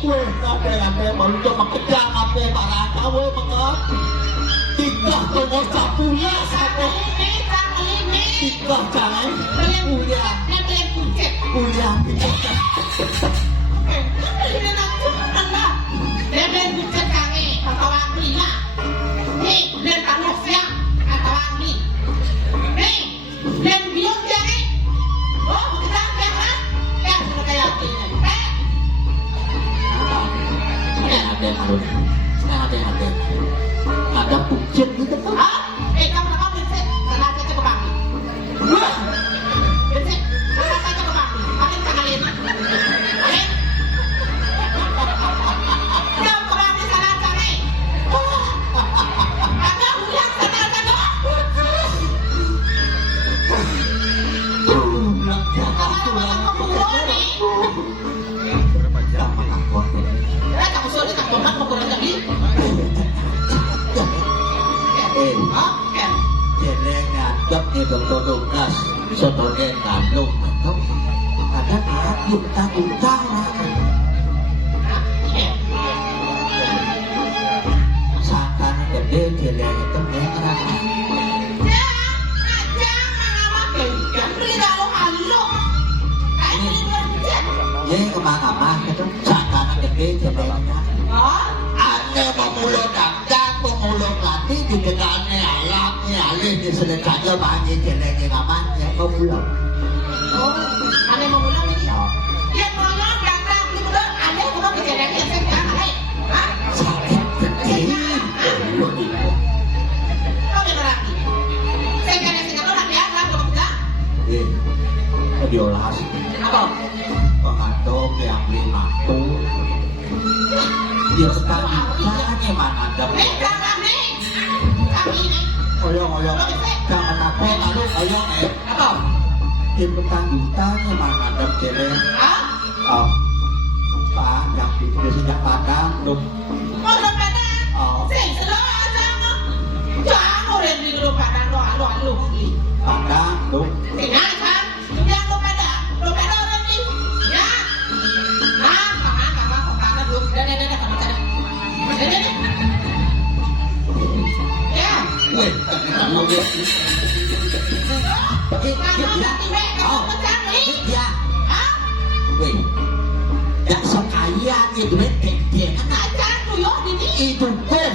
Weh, ade untuk makejang ade para kawe mengak. Tikah kono sapunya sate. Tikah jangan. Uya. Uya. Beben bucet kange, katawang lima. Nih, dan tanah siang, katawang nih. Nih, dan biong jange. Oh, kita kan? Kan sudah kayak gini. Ada. Ada bucet gitu kan? Ah, kamu nak bucet, karena saya ke bank. Wah, bucet, karena saya ke bank. Paling tangan lima. Kamu ke bank sana jange. Ada ulang sana sana. Dokter Lukas, sotonya kandung, ada anak utang seakan gede jelek itu merah. Ye kemana-mana itu seakan gede jelek. Ane pemulut dagdag, pemulut latih di dekatnya alamnya alih di selekanya banyak jeleknya kamarnya pemulut. Oh, ane memulai ini. Ya mulai dagdag di mulut, ane kudu kejeleknya sekarang, hai. Hah? Sakit gede. Kau bener lagi. Saya kena singkat orang ya, lah kalau enggak. Diolah Apa? pengatur yang lima tuh. Dia sekarang mana ada oyong jangan apa lalu oyong apa? Di petanggutannya mana ada jelek. Hah? Pak yang di sejak Padang tuh. Oh, belum Padang. Sing selo aja. Jangan orang di belum Padang lo Padang tuh. Sing kan? Yang belum Padang orang di. Ya. Nah, kamu belum. Dah kamu cari. Ya. Weh, kamu dia. Ya. Hah? Weh. Yang sekaya nih duit dia kan Aja tuyul ini. itu kok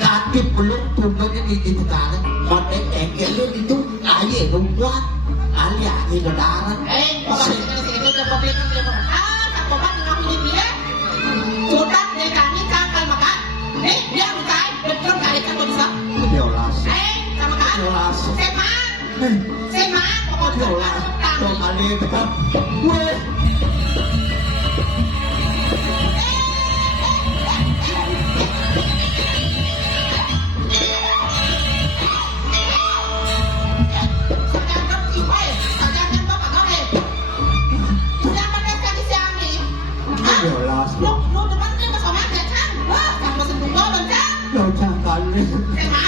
kaki belum tumbangnya di sekarang model engkelnya itu aja membuat alia di darat. Pokoknya udah pabrik tak pokoknya ngapain dia? Sudah dia kami kapal makan. Dia bukan betul kali kan bisa. Diolas. Sama kan? Diolas. Sema, pokoknya Diolas. Tuh kali itu kan. Weh. Diolas. Lu depan dia masuk aja kan? Wah, kamu masih tunggu bencang. Jangan kali. Sema.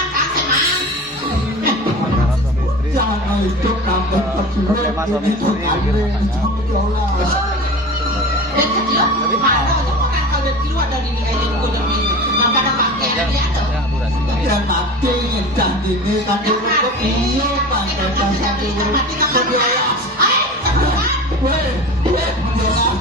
Jangan itu nambah perjuangan ini tuh kali. Diolas. Dan kecil, mana aja orang kalau dari luar dari ini kayak gitu demi nampak pakai dia tuh. Ya mati ngedah ini kan dulu kok iya pakai bahasa dulu. Diolas. Weh, diolas.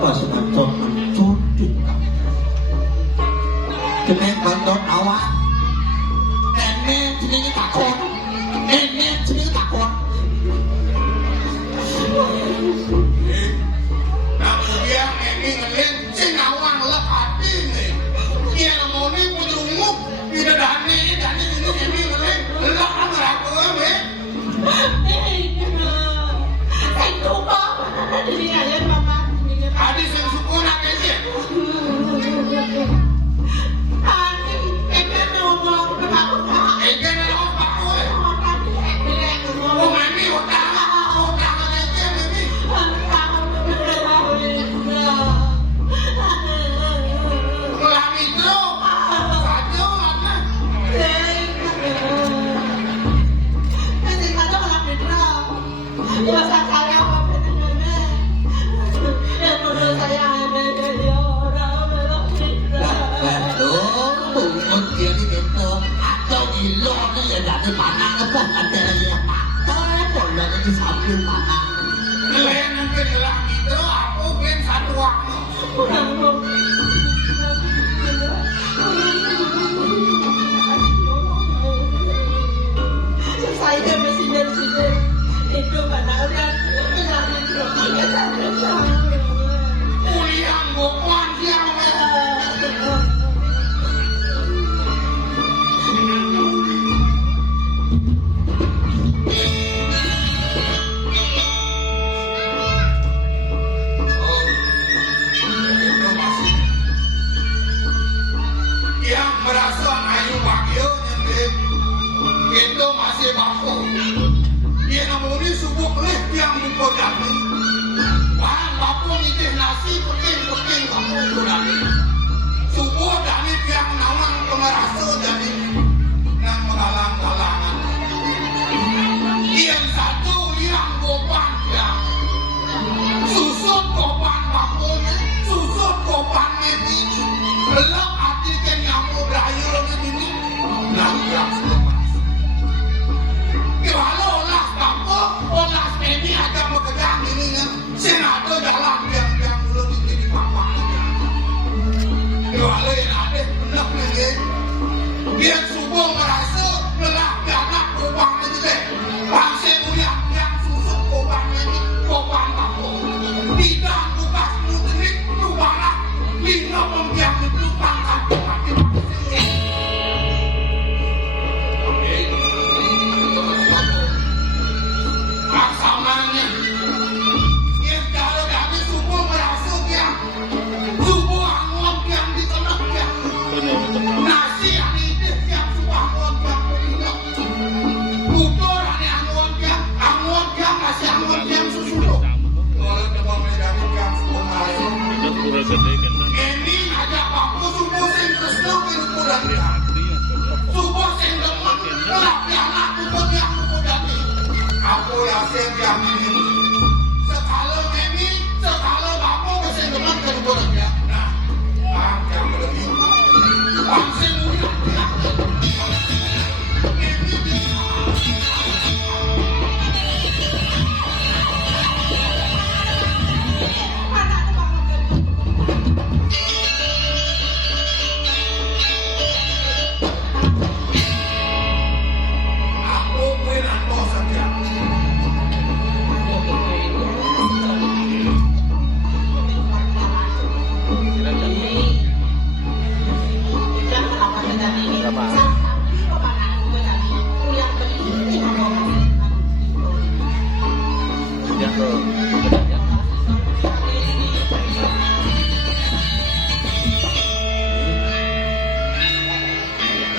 Pas nonton cucuk Kenek nonton awak Nenek jenenge takon Nenek jenenge takon Nah kemudian ini ngelin sing awang lek hati nih Iya namanya pujungmu tidak dani ini lelah aku be. Saya lupa diri kalian mama. Adi sing suku nak aja. Adi, ekan ngomong kenapa? Ekan ngomong apa? Oh mami utang aja mami. Lami tu, satu mana? Lain mungkin lami tu, aku pun satu waktu. Saya masih dari sini. Itu mana orang yang Uliang bukan siapa? Yang merasa ayu bagio itu masih baku. Dia namanya subuh leh yang mengkodami. Bahan baku ini nasi peking baku kodami. Subuh dari yang nawang pemerasa jadi yang menghalang-halangan. Yang satu yang gopan yang susut gopan bakunya, susut gopan ini. Belum hati ke nyamuk berayu ini. Nangkap selepas. Kalau olah kampung, olah ini ada pekerjaan ini kan. Senado dalam yang belum di papan. Kalau yang ada benar ini, dia subuh merasa lelah anak kubang ini deh. Bangsa mulia yang susuk kubang ini, kubang kampung. Tidak tugas mutrik, tubarak, lino pembiak itu pangkat mati. Laksamanya, yang kalau kami subuh merasa yang subuh angon yang di tengah yang nasi yang ini yang subuh angon yang berinak budur angon yang nasi angon yang susulo kalau coba menjadi yang subuh merasa ini ada waktu subuh yang kesel kemudian subuh yang demak tapi anak kubur yang kemudian aku rasa yang ini sekala ini sekala bapak kesendeman kemudian ya nah yang lebih bangsa mulia ini dia aku pun aku saja.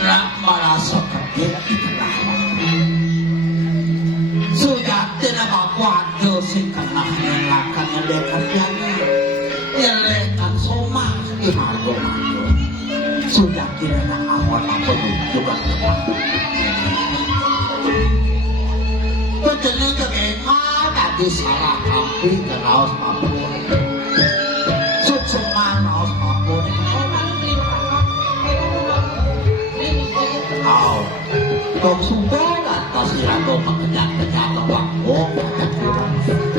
Nak merasa kaget di tengah sudah tidak kuat sing kena nyalakan nyelekan jana nyelekan soma di margo-margo sudah tidak nak awal apa juga tepat kejenis kegema tadi salah kampi ke Laos Papua Suksema Laos Papua kau sudah atas sirado pekerjaan-pekerjaan kewanggung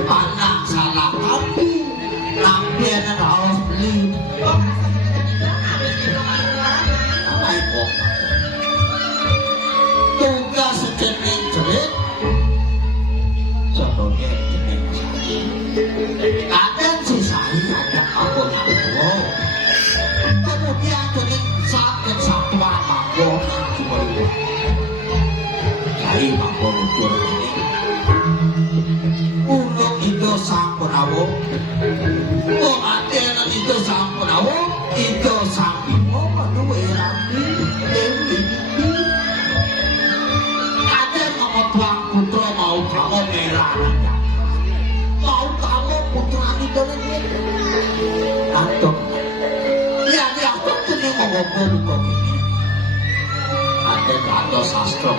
anak salah kampi nampian harus beli tugas sejenis cerit contohnya jenis sahi kadang si sahi ada apa yang kemudian jenis itu sang penawa, itu sang bimo, kedua rapi, dewi. Ada mau tuang putra mau kamu merah, mau kamu putra itu lagi. Atau, ya aku kini mau ngomong kok ini. Ada sastra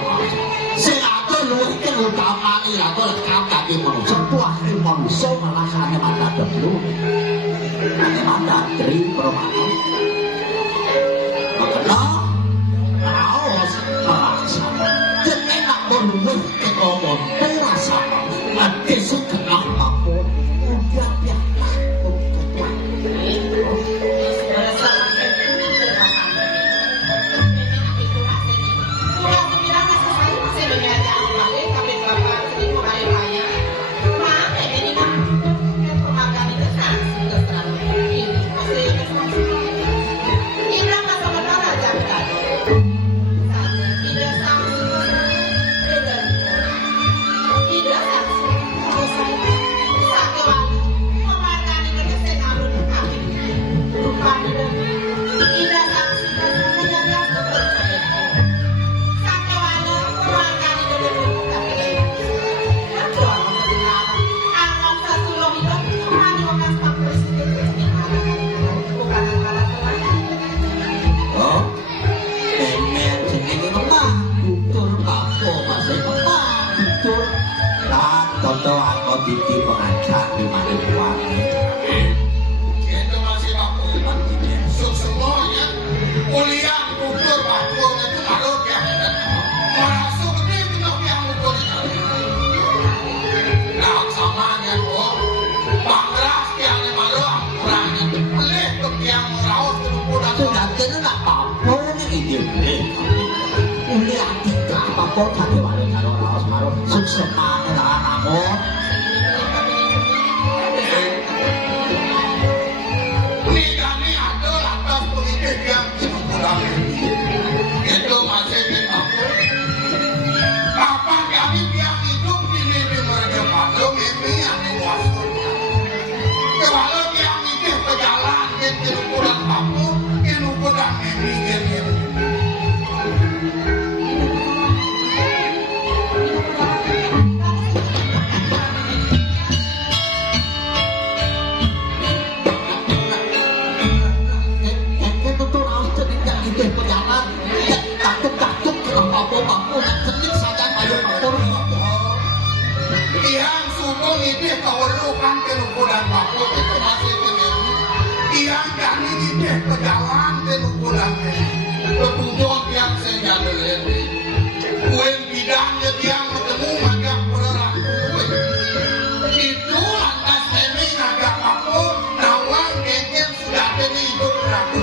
Seato luwih ke utama ni lato lekap kaki manusia tuah ni manusia malah hanya mata dulu hanya mata tri permata makanya naos merasa jenis nak berluwih ke omong terasa mati suka aku udah biarlah Titi pengajar di mana buahnya itu masih baku semuanya kuliah ukur baku itu kalau yang merasuk itu yang ukur nah samanya kok bangras yang malu kurangnya boleh yang raus udah sudah kena nak apa ni ide kuliah kita apa tadi walau kalau raus malu sukses mana lah namun itu masih dipakai apa kami yang hidup ini di mereka patung ini yang diwasanya kalau yang hidup berjalan itu kurang paku itu kurang ini yang subuh ini kewerukan kenukulan waktu itu masih ini yang kami ini kejalan kenukulan kebutuhan yang saya ini kuen bidangnya yang ketemu agak berlaku itu lantas ini agak aku nawang kengken sudah ini hidup berlaku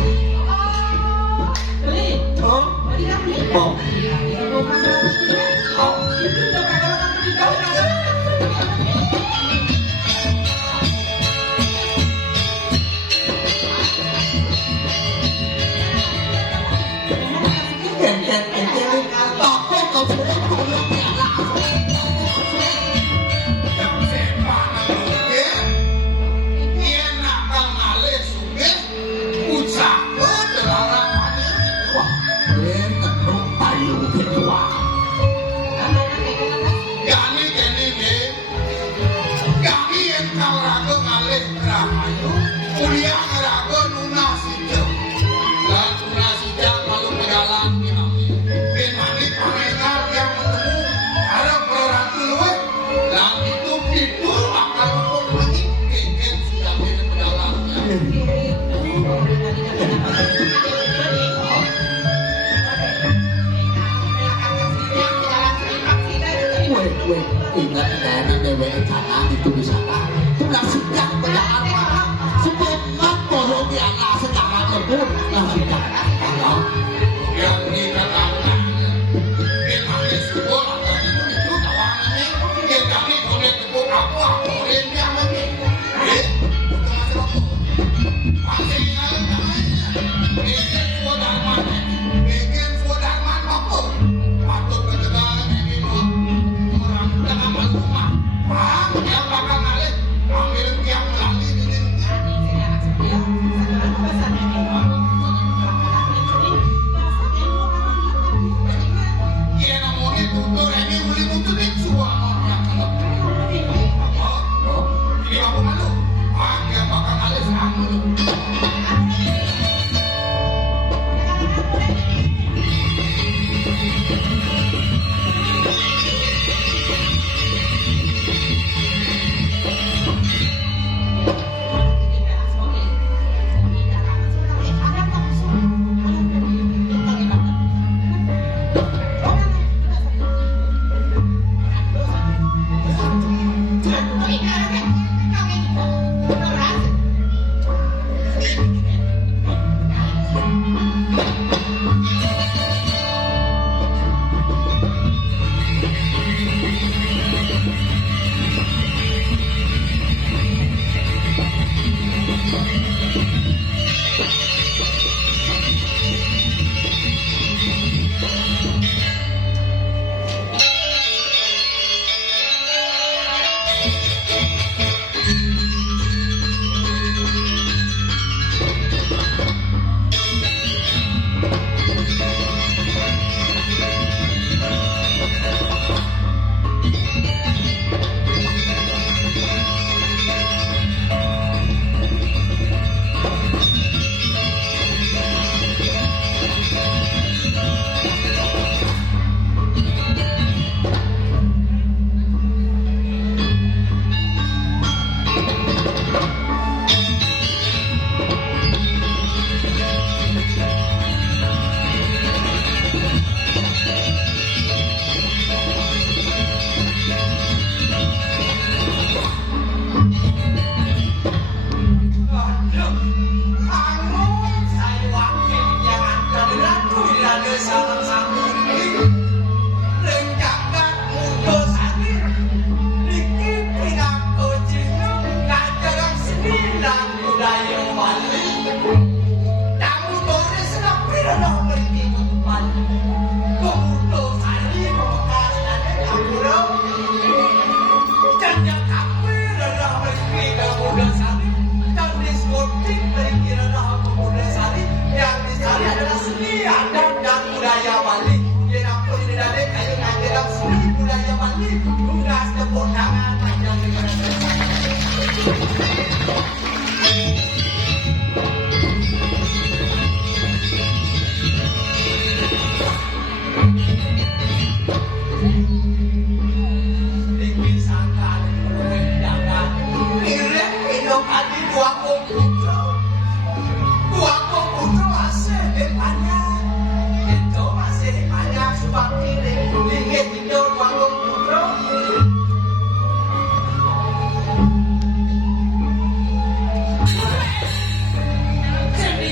ingat dari dewe tanah itu bisa kan sudah sejak berjalan malam sebelum kalau dia lah secara lembut yang sudah yang dikatakan memang sebuah atau itu tawangannya yang kami boleh tepuk apa boleh yang lagi masih ingat bikin sudarman apa patut ketegangan ini orang tengah rumah yang bakal ngalih ambil yang melalui ini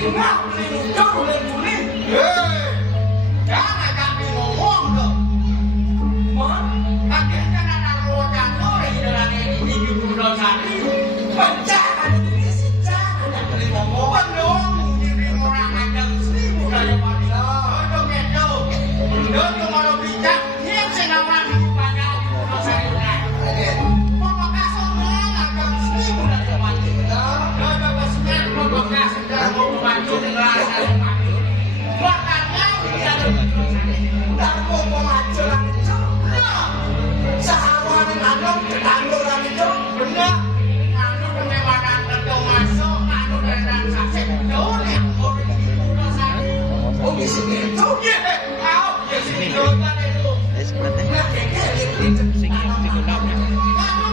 Ingat beli jauh lebih kulit. Jangan kami ngomong dong. Mon, akhirnya anak roda nori dengan ini hidup dosa ini. Pencahan itu isi jangan yang beli ngomong dong. Diri orang aja 1000 dari wanita. Dong itu, dong kalau bijak, dia senawan pada dosa ini. Pemakasan orang aja 1000 dari wanita. Dong pasukan pemakasan dan membantu dengan mati. Makanya dia dan mau pemacuran itu. Sahabat yang ketangguran itu benar. Anu kemewahan terjauh masuk, anu dan saksi betul yang boleh dibuka sani. Oh di sini itu, kau di sini itu kan itu. Nah kayaknya itu. Anu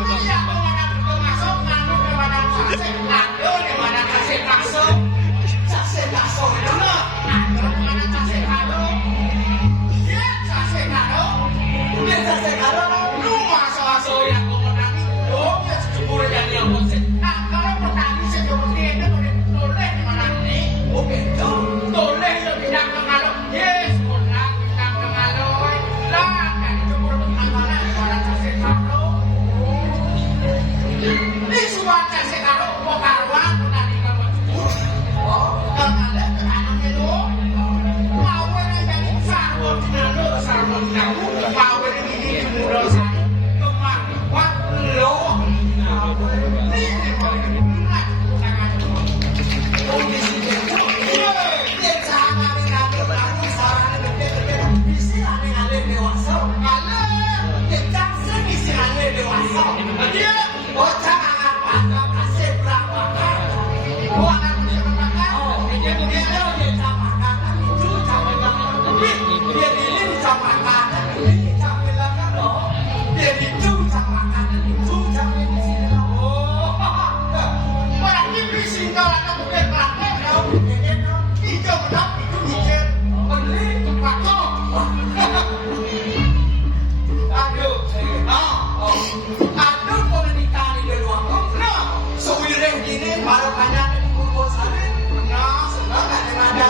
dia kemewahan terjauh masuk, anu kemewahan saksi, anu kemewahan saksi masuk, saksi masuk itu loh. Anu kemewahan saksi masuk, ya saksi masuk, ya saksi masuk. Yang pemenang itu ya sepuluh yang dia konsep. Nah kalau petani seperti itu boleh mana nih? Oke tu boleh itu tidak mengalir. Yes, boleh tidak mengalir. Lah kan itu boleh mengalir pada sasaran karo. Ini semua sasaran karo pokaruan petani kamu. Oh, mengalir petani itu. Mau jadi sarwan dulu, sarwan kamu. Mau ini dulu saya. Ada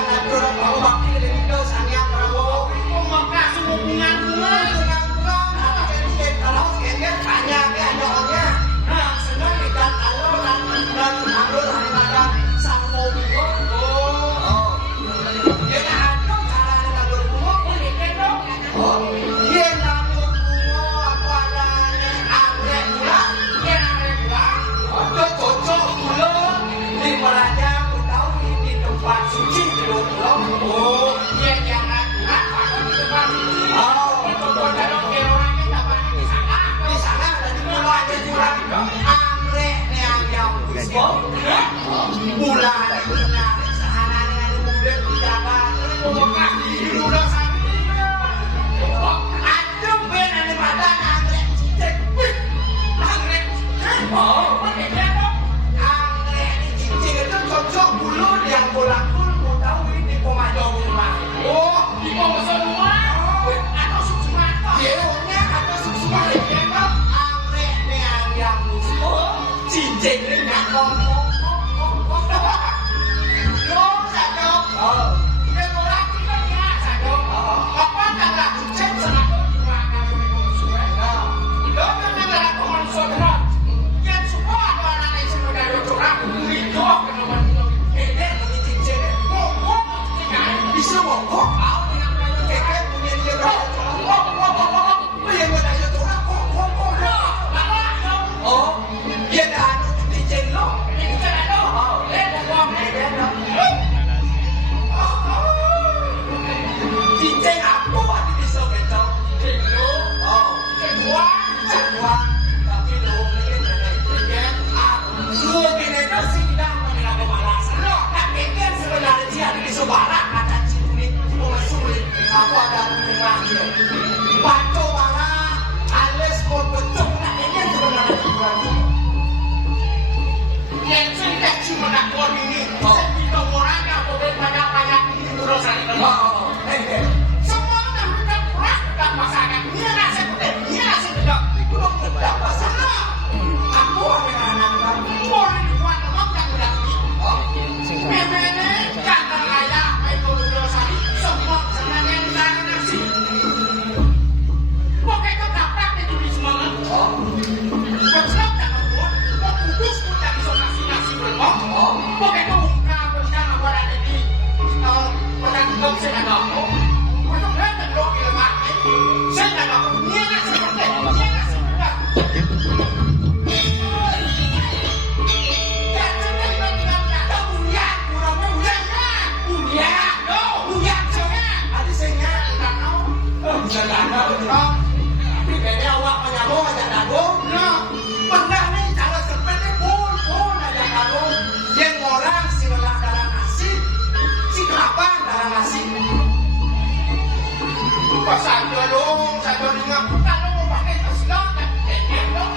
saja dong, saja dengan kalau mau pakai tersilap dong.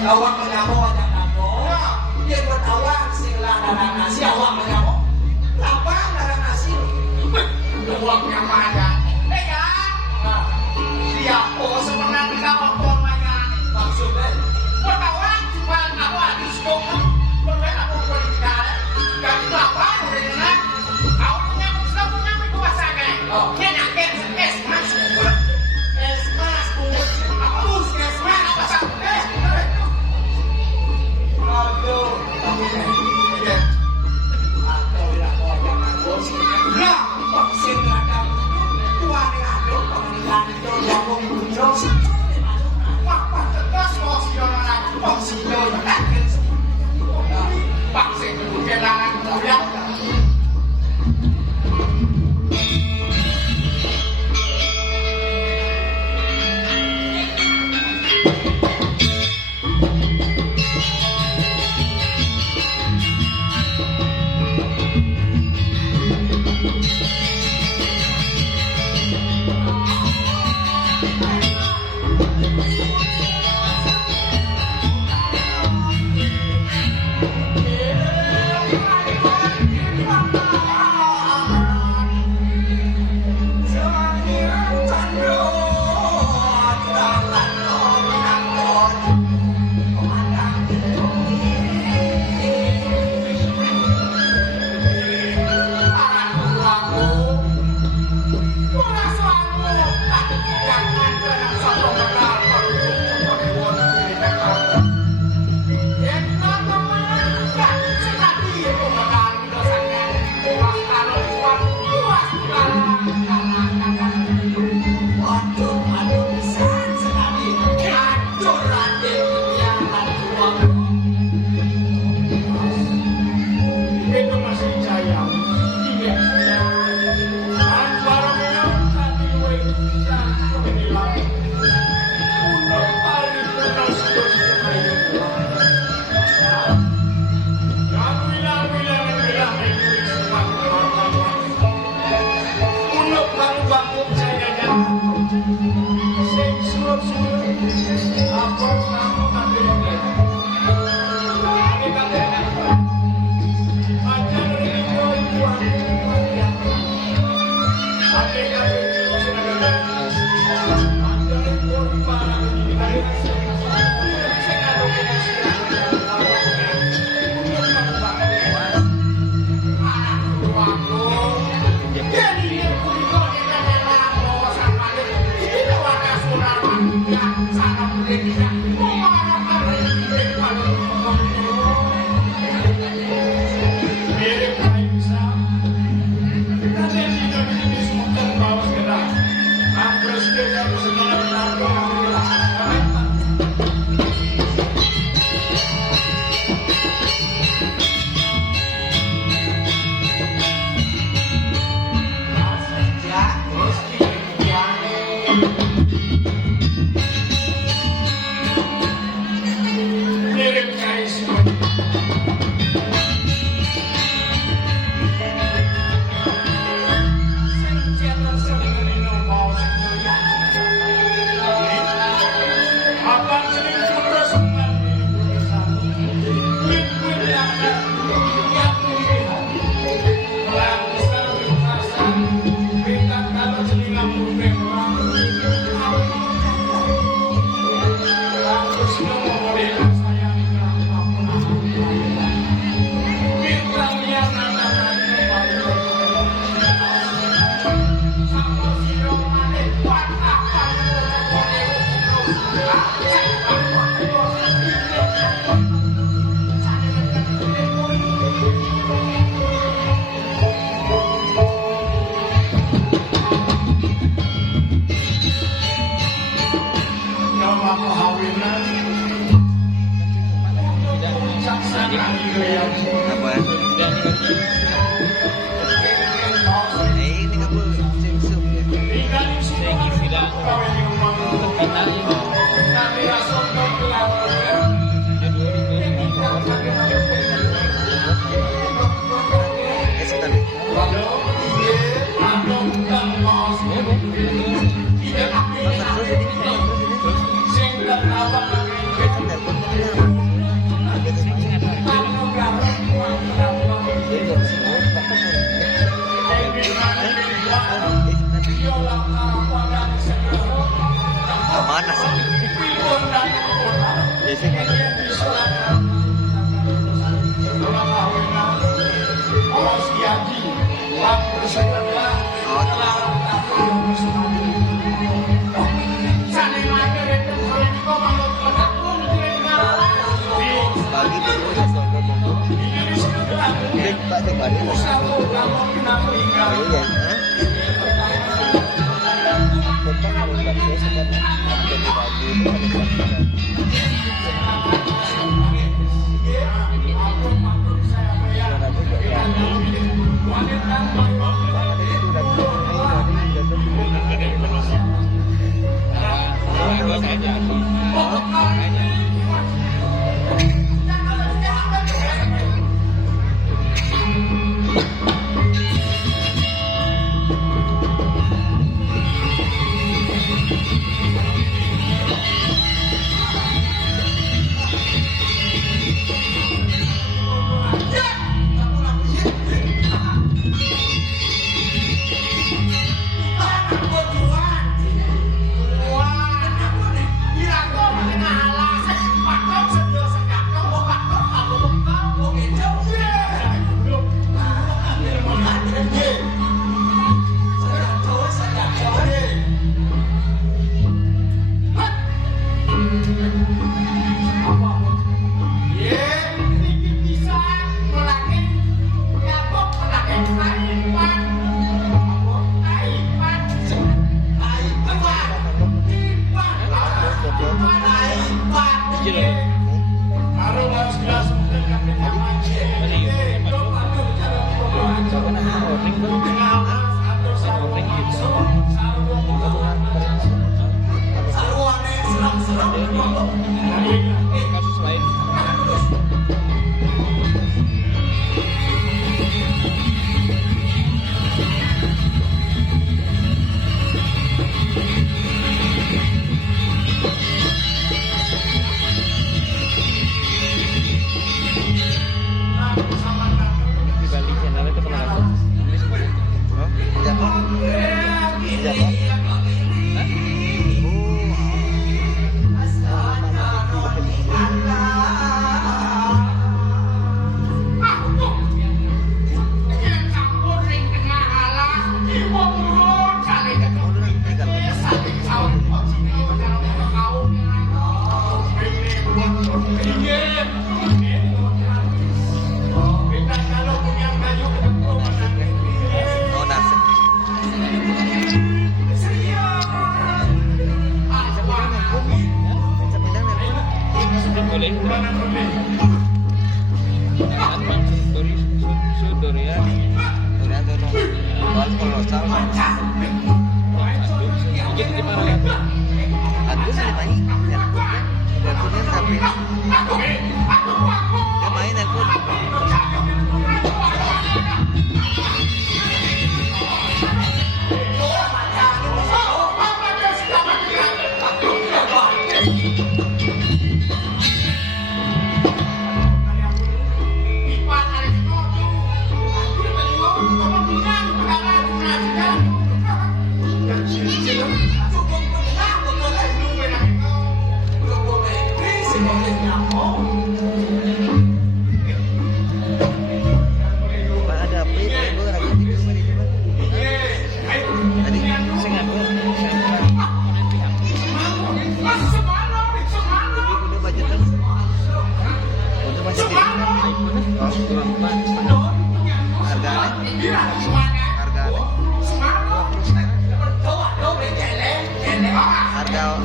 Awak menyamo aja namo. Dia buat awak sila darah nasi awak menyamo. Lapang darah nasi. Uangnya mana? Kan? Siapa sebenarnya kita ngomong banyak. Maksudnya Buat awak cuma apa di sekolah. Buat aku politik. Gak itu apa? Udah dengar? Awaknya punya kuasa kan? Dia nak es mas. Es mas. Apa us es mas? Apa sih?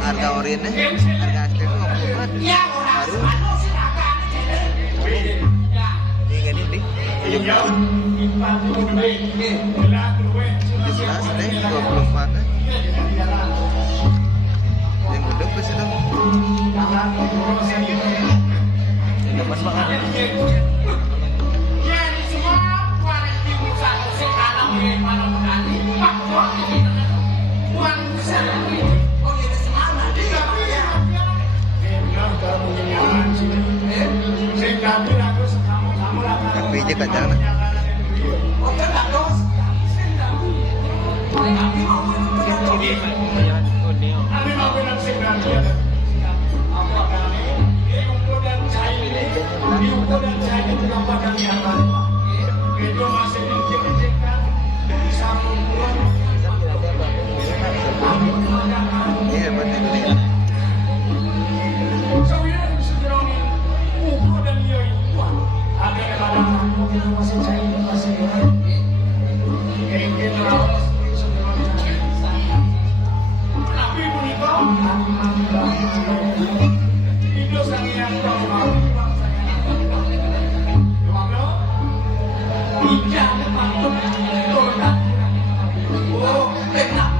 Harga orinnya, harga asli itu 50 baru. Ini gini, 17 deh, 24 deh. Yang udah plus itu. Yang dapat banget. Tapi aja kan jangan. Oh, enak.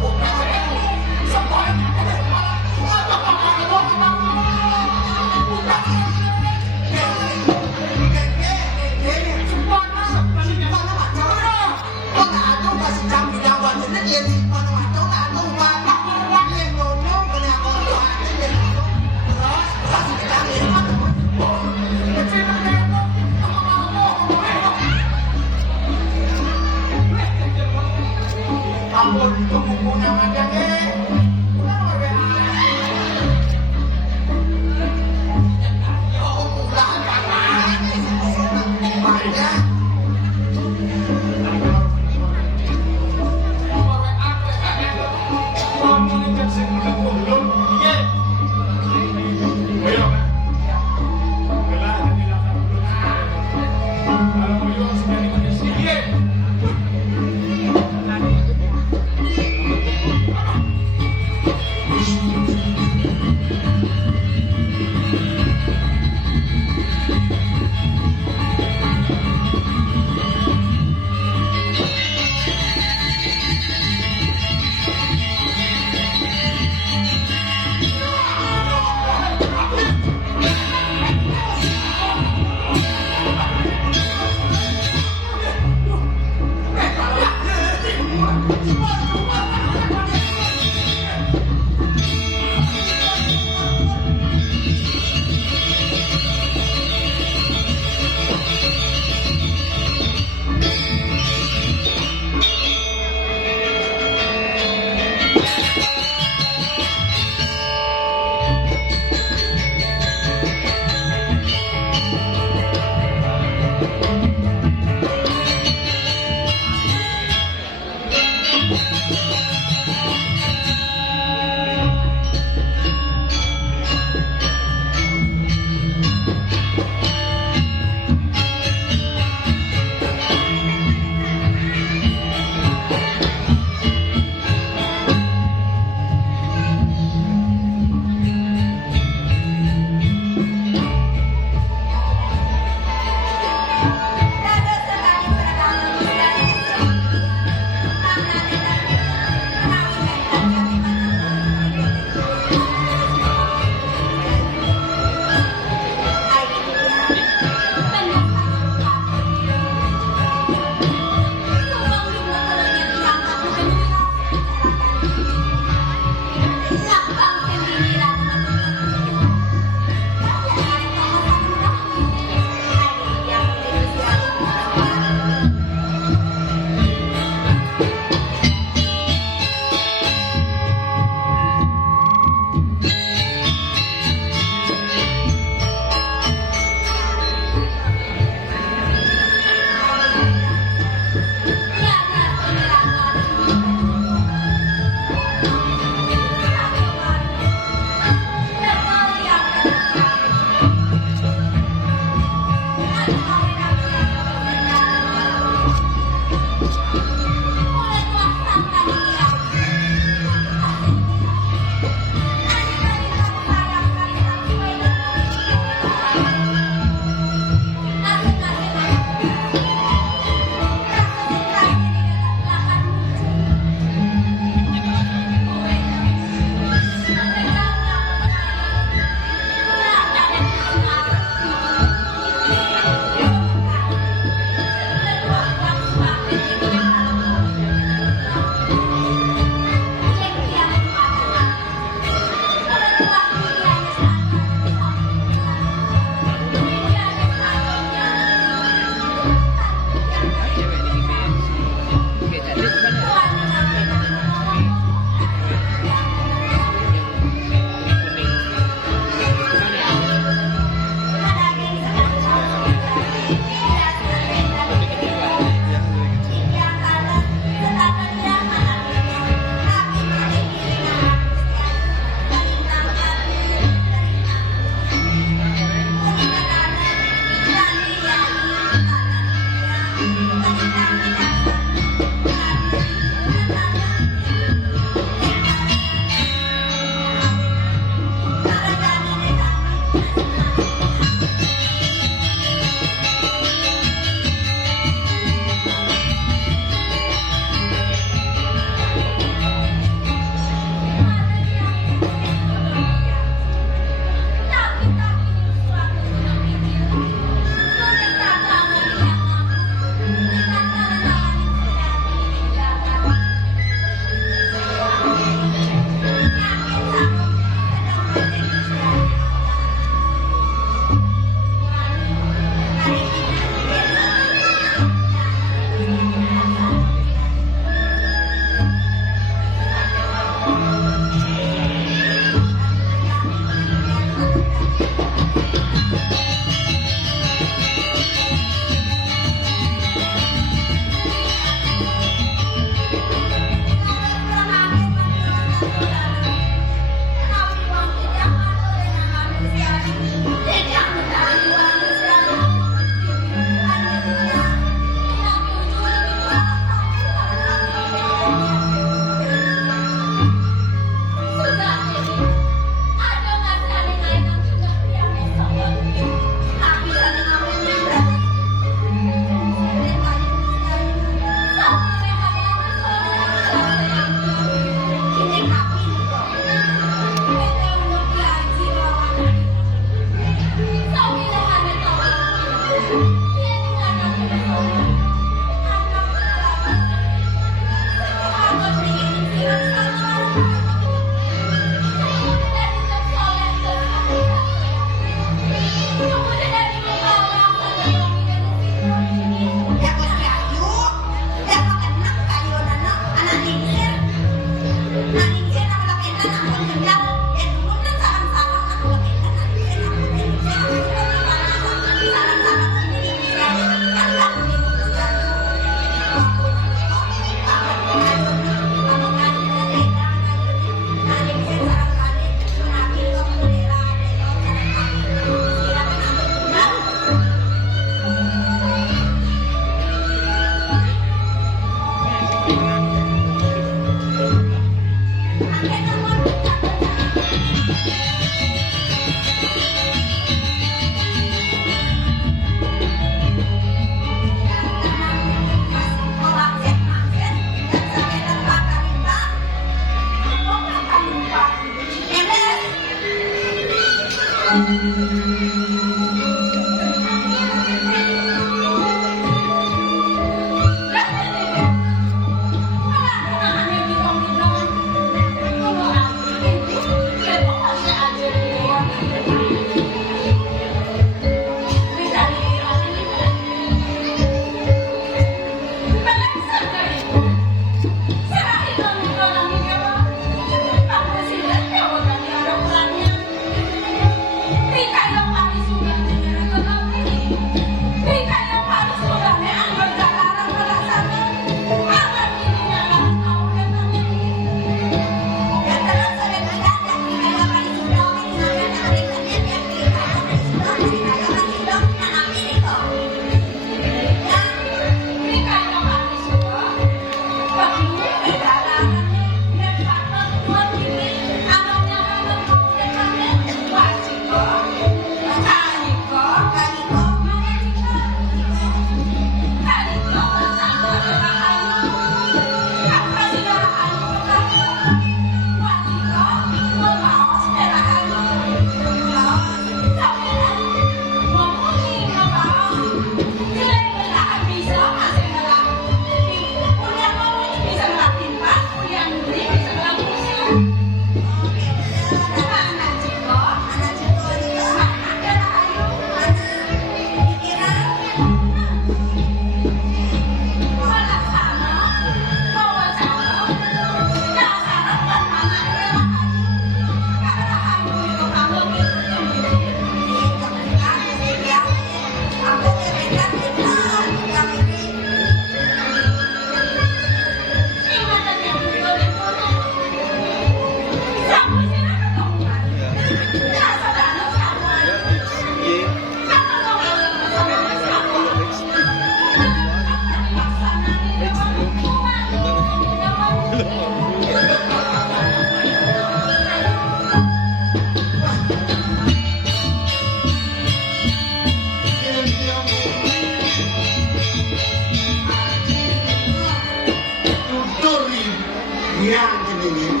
yang ini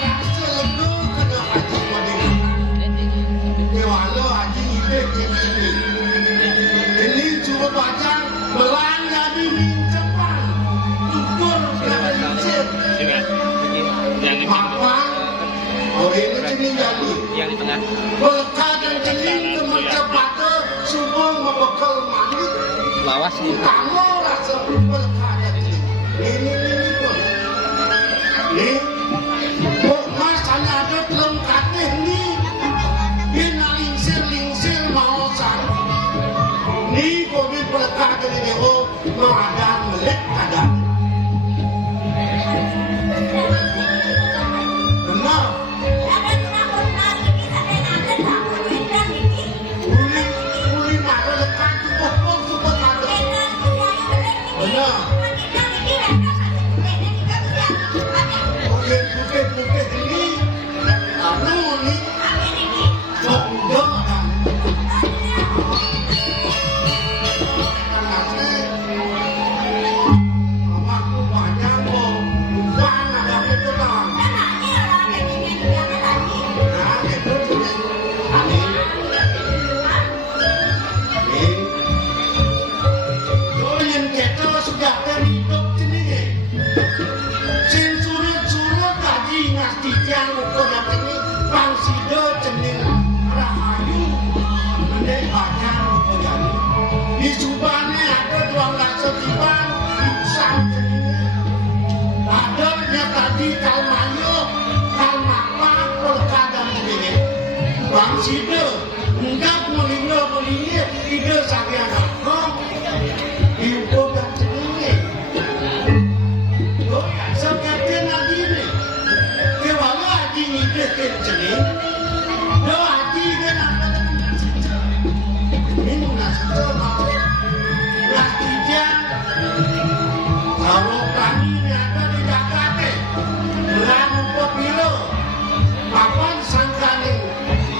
rasa lego kena haji model dewala haji ide ini ini cuma baca Belanda di Jepang tutur berhasil apa orang itu jenis jadi yang tengah berkat dan jenis kemercepatan semua membekal manik lawas nih. kamu rasa berkat dan jenis ini pun ini mas hanya ada lengkapnya ini ini lingsir mau sana ini kopi berkat dan jenis mau ada melek ada benar uli mana lekat tu super ada benar bukit ini anu ni bongdok kan aku banyak kok bukan ada itu kan nah itu yang kita sudah terhidup sini sin surut tadi ngasih tiang ukur ini bang sido jenis rahayu mendek banyak ukur jadi di Subangnya ada 12 setiban sang jenis adanya tadi kalmayo kalmapa pelkadang jenis bang sido enggak mulia ide sakit anak diukur dan jenis seperti lagi ni, kalau lagi ni dia kecil, kalau lagi dia nak ini nasi macam nasi jang, kalau kami ni ada di Jakarta, lalu pepilo, papan sangkani,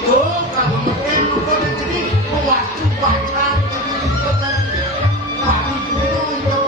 tu kalau mungkin lupa dia jadi waktu baca jadi lupa tadi, hari dulu itu.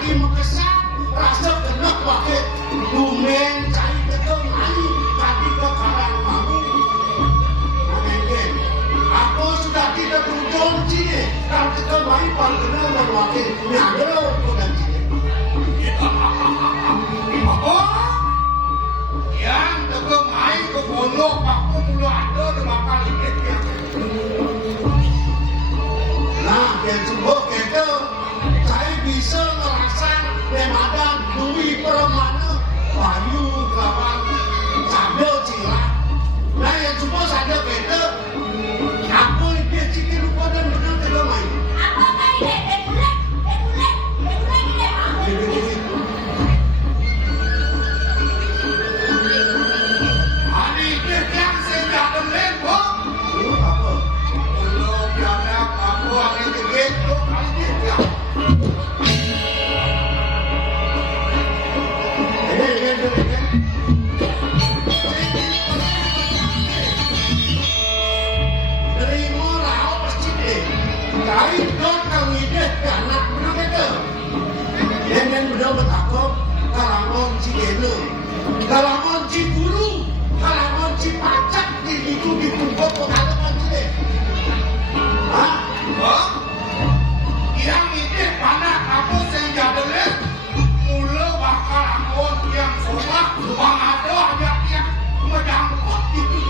lagi mengesak rasa kena pakai lumen cai ketong ani tadi ke karang kamu. Aku sudah tidak berjuang sini dan kita main panggilan dan wakil nyadar bukan sini. Apa? Yang tegak main ke pondok aku mula ada di bakal ini. Nah, yang sembuh kita saya bisa merasa remadan duwi permana bayu kawan sambil cilat. Nah, yang sembuh saja kita aku ini cikin lupa dan benar tidak main. Apa main? Bulek ini. Hari ini yang saya jatuh lembut. Apa? Kalau biarnya kamu hari ini gitu, hari ini ya. Terima lah, pasti deh. Tapi dot kami deh, anak benar itu. Yang benar bertakut, kalangan Cigelu, kalangan Cibulu, kalangan Cipacak itu ditumpuk ke kalangan Cile. Hah? Hah? Yang ini panak aku sehingga dulu mula bakal angkut yang somah, bang ada aja yang menyangkut itu.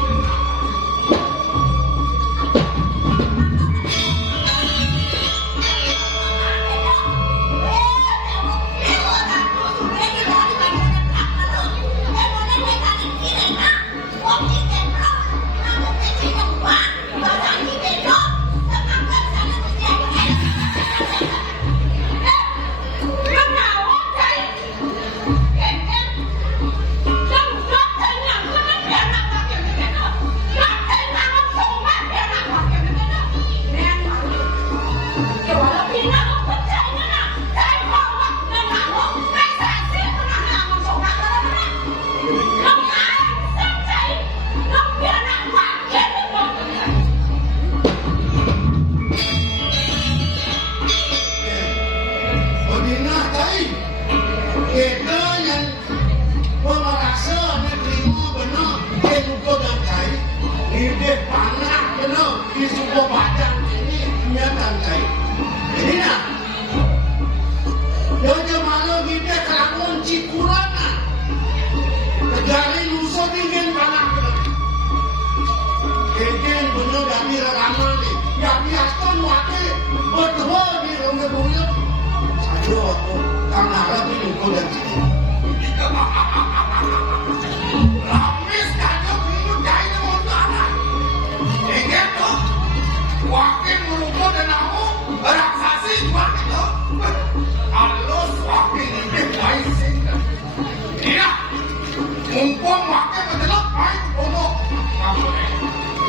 Mumpung wakil menjelak baik untuk kamu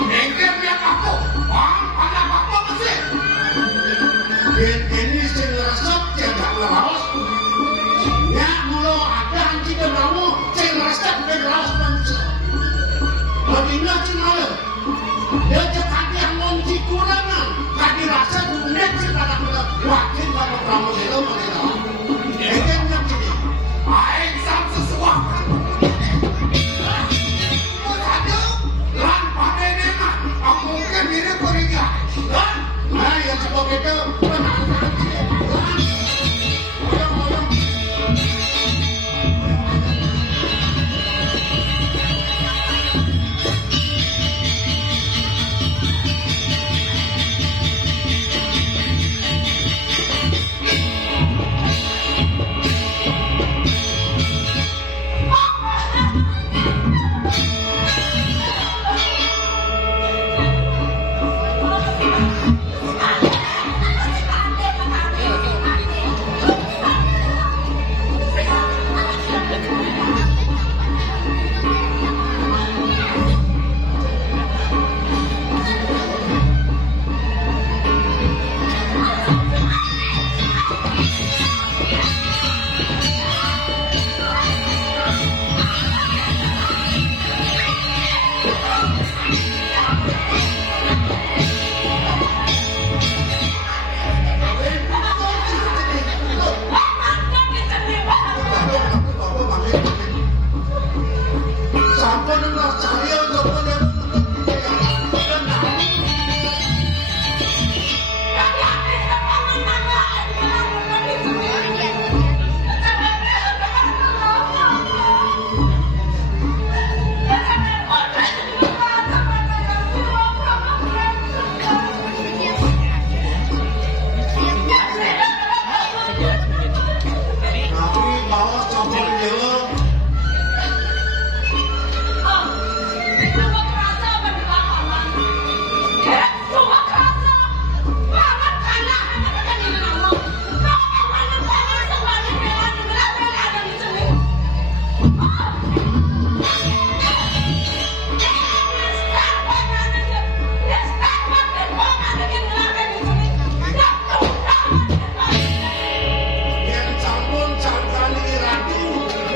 mungkin dia kaku bang pada apa masih ini sing resep tidak ngelawas ya mula ada anci dan kamu sing resep dan ngelawas manusia begini cina dia cekat yang ngonci kurangan kaki rasa dunia sih pada wakil pada kamu dulu menjelak mungkin yang sini baik sang sesuatu mungkin mirip Korea. Nah, yang sebagai itu penasaran sih. Oyong.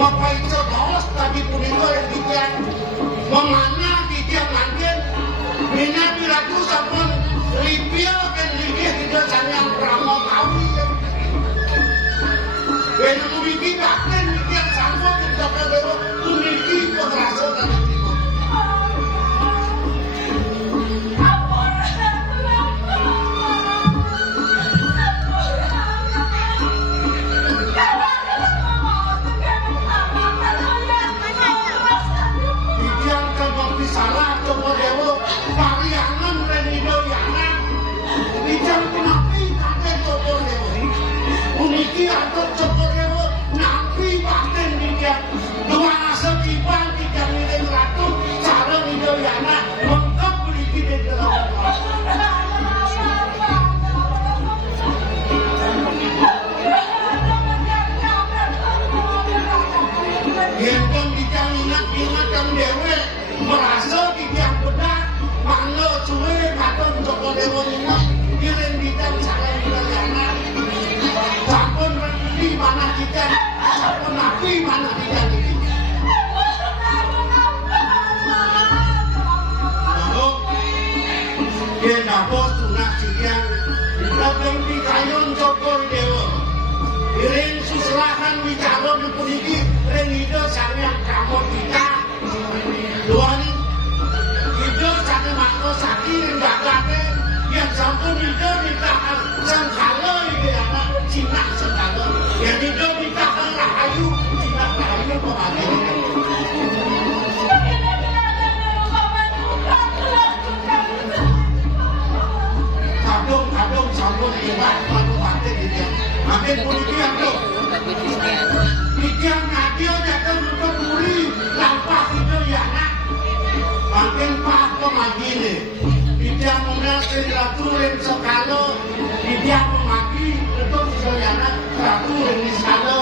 Bapak itu bolos tadi punika yang dikian memana dikian mangkin mina biraku sampun lipia kan lipia kita sanyang pramo kawi ben mriki baten dikian sampun kita dewa uniki pengraso dan salah coba dewa pariangan renido yana bijak napi katen coba dewa uniki atau coba dewa napi paten bijak dua nasa kipan bijak milen ratu cara nido yana lengkap beriki di dalam yang bijak ingat kang dewe merasa tidak benar mangga cuwe katon Joko Dewa nina kirim bidang cara wilayana sampun di mana kita sampun nabi mana kita ini lalu dia dapur sunah siang lebih dikayun Joko Dewa kirim suselahan wicalon puniki renido sanyang kamu kita Tuhan hidup satu makhluk sakit enggak kate yang sampun hidup ditahan sengkala ini anak Cina sengkala yang hidup ditahan rahayu Cina rahayu kemarin kadung sampun hebat makhluk mati dia ambil polisi yang tuh Bikin ngadio jatuh untuk puri lampah itu ya nak makin pak kemagini bikin mengasih raturin sekalo bikin memagi itu soalnya raturin sekalo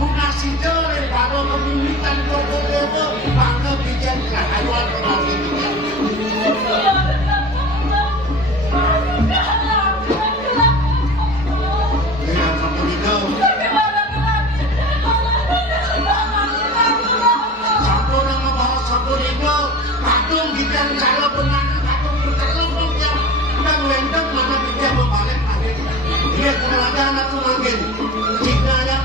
mengasih jorin kalau kemimitan koko-koko bangga bikin kehayuan kemagini yang cara benar atau berkelopong yang dan lendang mana bisa membalik dia kemudian anak mungkin jika yang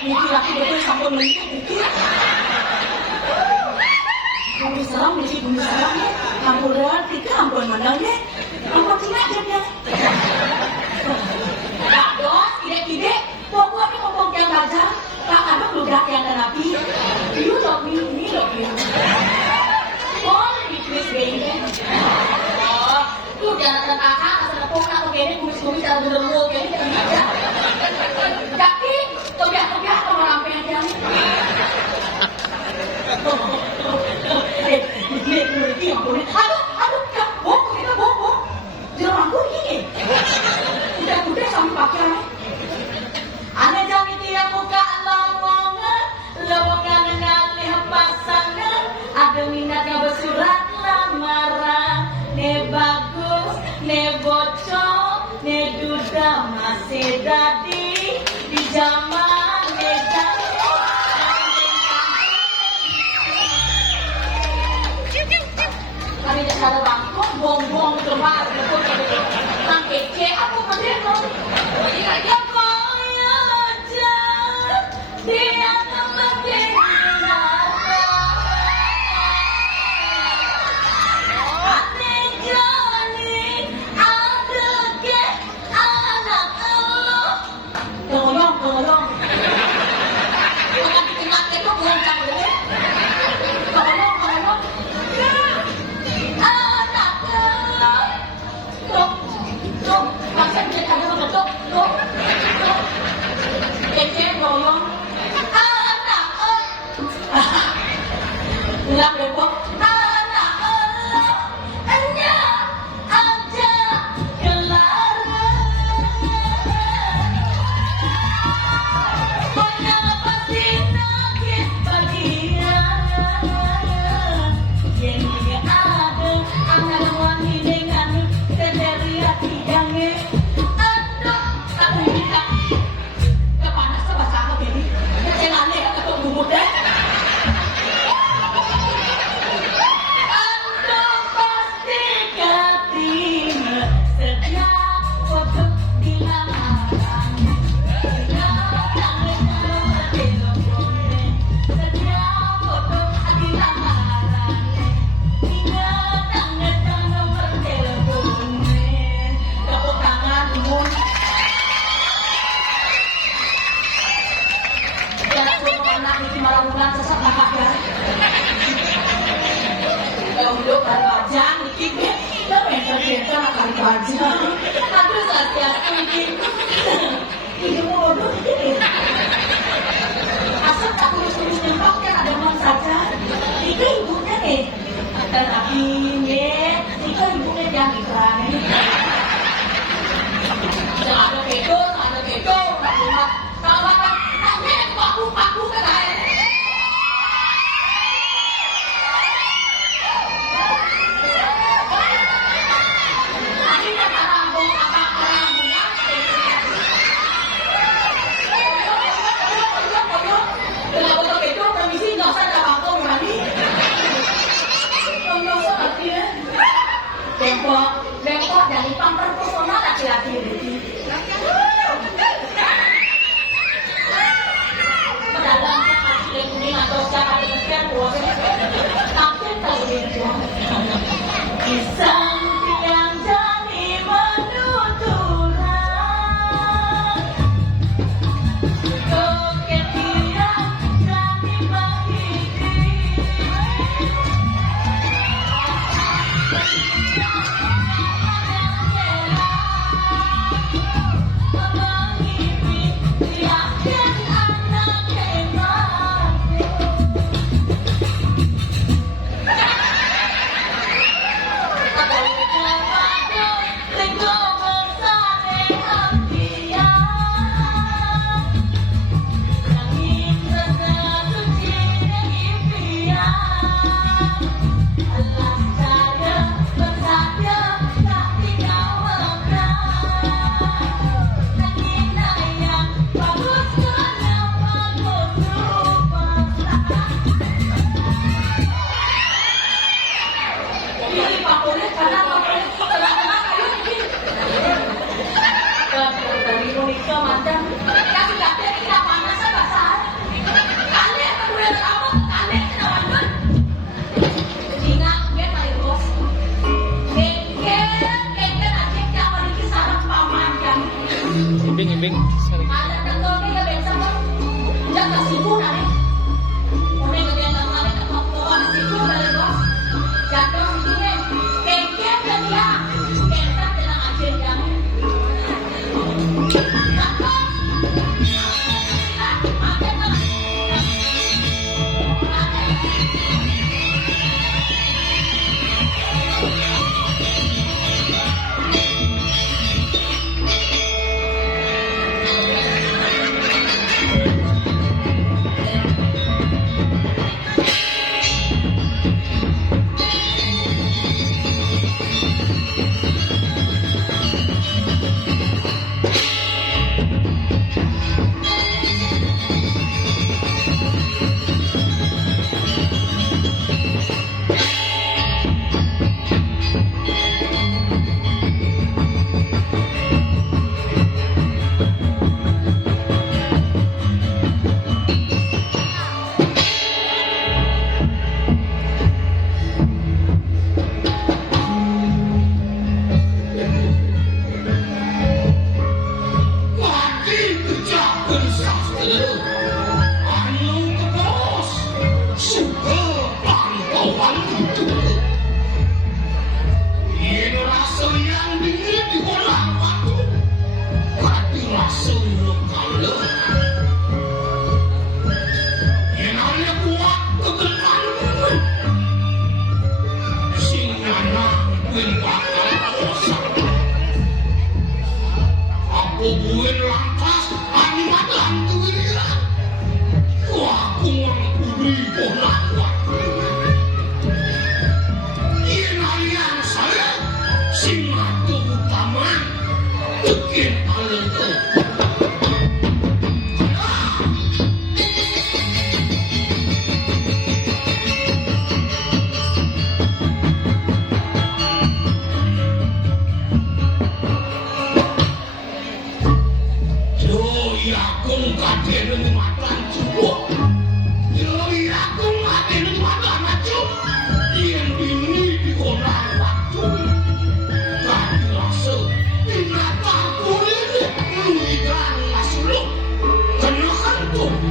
Niki laki betul sampun menikah Niki. Bumi seram Niki bumi seram ya. Kampuran Tika ampun menang ya. Ampun tinggal dia. Pak Dos, ide-ide, pokoknya ngomong yang baca, Pak Kadok ludah yang terapi. You love me, me love you. Boleh ditulis begini. Oh, lu jangan terpaksa, asal pokok atau gini, kumis-kumis atau beremu gini. Tapi, tobiak-tobiak atau merampai aja. Ini yang boleh. Aduh, bohong, kita bohong. Jangan aku ini. Udah sampai pakaian. Ane jangan dia buka lowongan ngalih pasangan. Ada minatnya bersurat lamaran. Ne bagus, ne bocor, ne duda masih dadi di zaman ne kami cara bangkong, bong-bong, tempat, nang kece, aku mendengar. Ya kaya aja, dia semakin menata. Aneh jani, ada ke anak Allah. Tolong. Jangan dikenal itu goncang dulu. Tolong. Anak Allah. Tuh, maksa dia kagak ngetuk. Tuh. Kece tolong. Anak Allah. Bilang bebok. Anak Allah. Hanya aja kelarang. Banyak pasti nangis bagian. Yang ada anak wangi dengan sendiri hati jange. Aduh, tak bisa. Kepanas bahasa apa ini? Kecenane ketuk bumbu deh. Aduh, pasti ketima setiap foto di lamaran. Setiap foto di lamaran. Ingat nomor teleponnya. Tepuk tangan umum. Jangan semua anak ini malah bulan sesat nakak ya. Kalau hidup dari wajah, dikit ya. Kita pengen terbiasa nakal wajah. Aduh, saat-saat ini. Ini bodoh dikit ya. Asal tak tulis-tulis nyempak kan ada man saja. Itu ibunya nih. Dan akhirnya, itu ibunya yang ikrani. Jangan ada bedo. Kalau bapak, paku ke saya. Akhirnya karambong, apa karambong.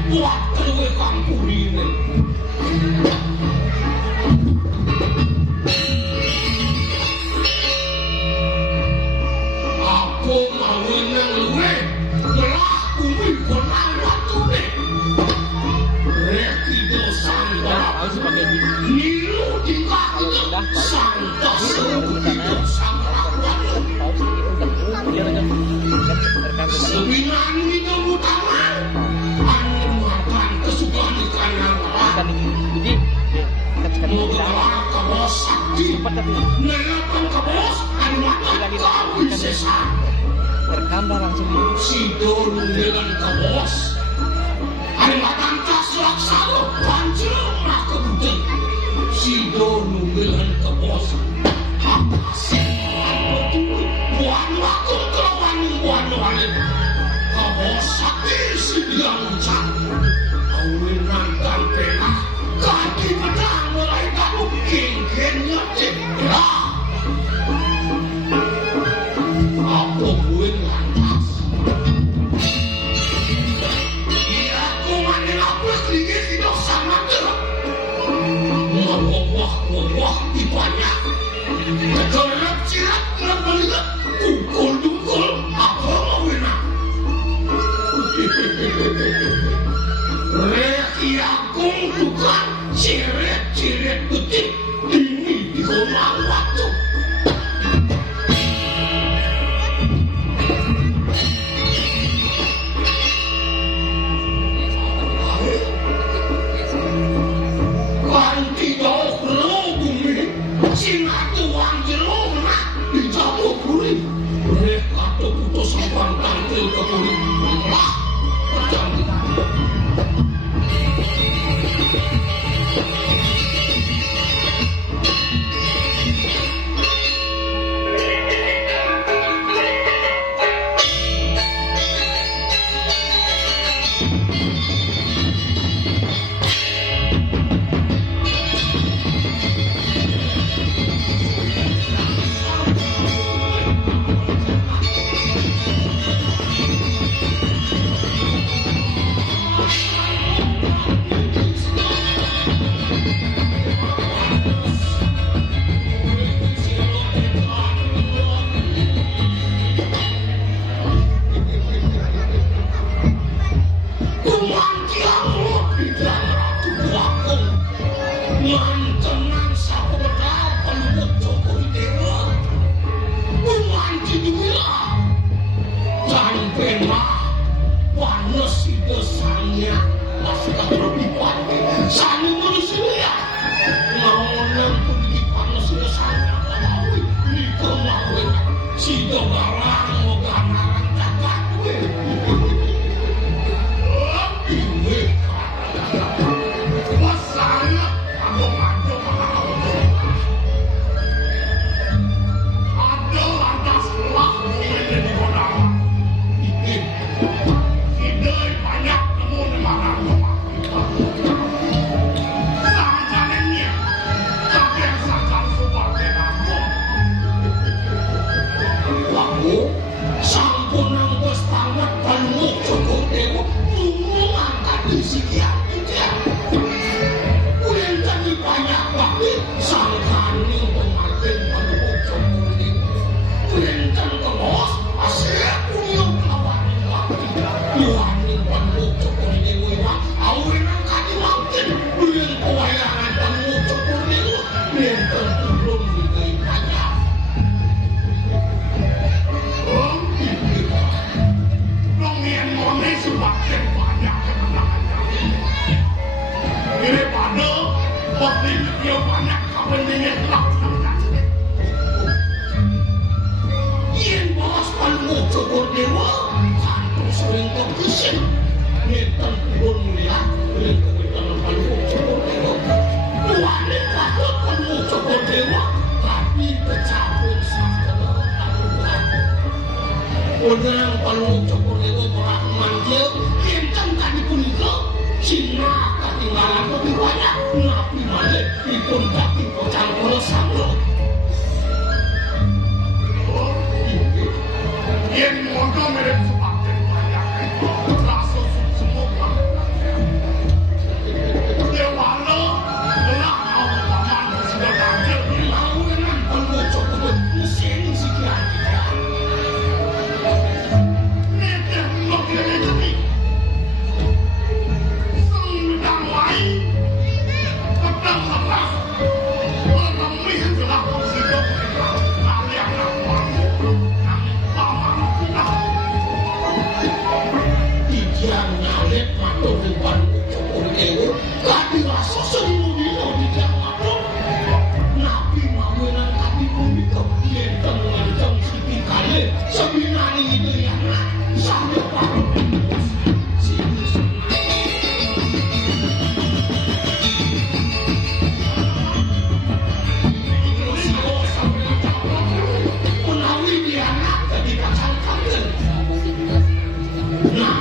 buat kedua kampung ini. Aku mau nang luwe, melaku mikonan waktu ni. Reki dosan darah, nilu tingkah itu sangka sebuti dosan rakyat. Sebinan ini kemutangan, anu makan kesukaan ikan yang terang. Mudah ke bos sakti, nelapan ke bos, anu makan kawin sesat. Si Donu dengan ke bos, anu makan tas laksana, panjang nak kebutin. Si Donu dengan ke bos, apa sih? Buan waktu kelawan buan walik, ke bos sakti si bilang ucap. Awinan dan penah, kaki pedang mulai kamu king-king ngetik. Aku buin lantas. Iya, aku mandi lapis dingin hidup sama terang. Ngewah di banyak. Kecolok cirat ngebeliat, pukul-dukul, apa ngawinah. Reki akung tukang ciret-ciret betik ini di rumah waktu. Kanti jauh lo bumi, singa tuang jero nak dijatuh kulit. Mereka tuh putus sampan tampil ke kulit. Lah, terjadi. Orang kalau cukup itu orang manggil, kencang tadi pun itu, Cina ketinggalan lebih banyak, napi malik pun tapi pocang kolosan loh. Yang modal mereka sepakai banyak, langsung semua Tuhan cukup dewa lagi rasa seluruh di Jawa Nabi mawinan tapi punika yenteng ngancam siti kali seminari itu ya sampai bangun menawi dia anak jadi kacang kangen nah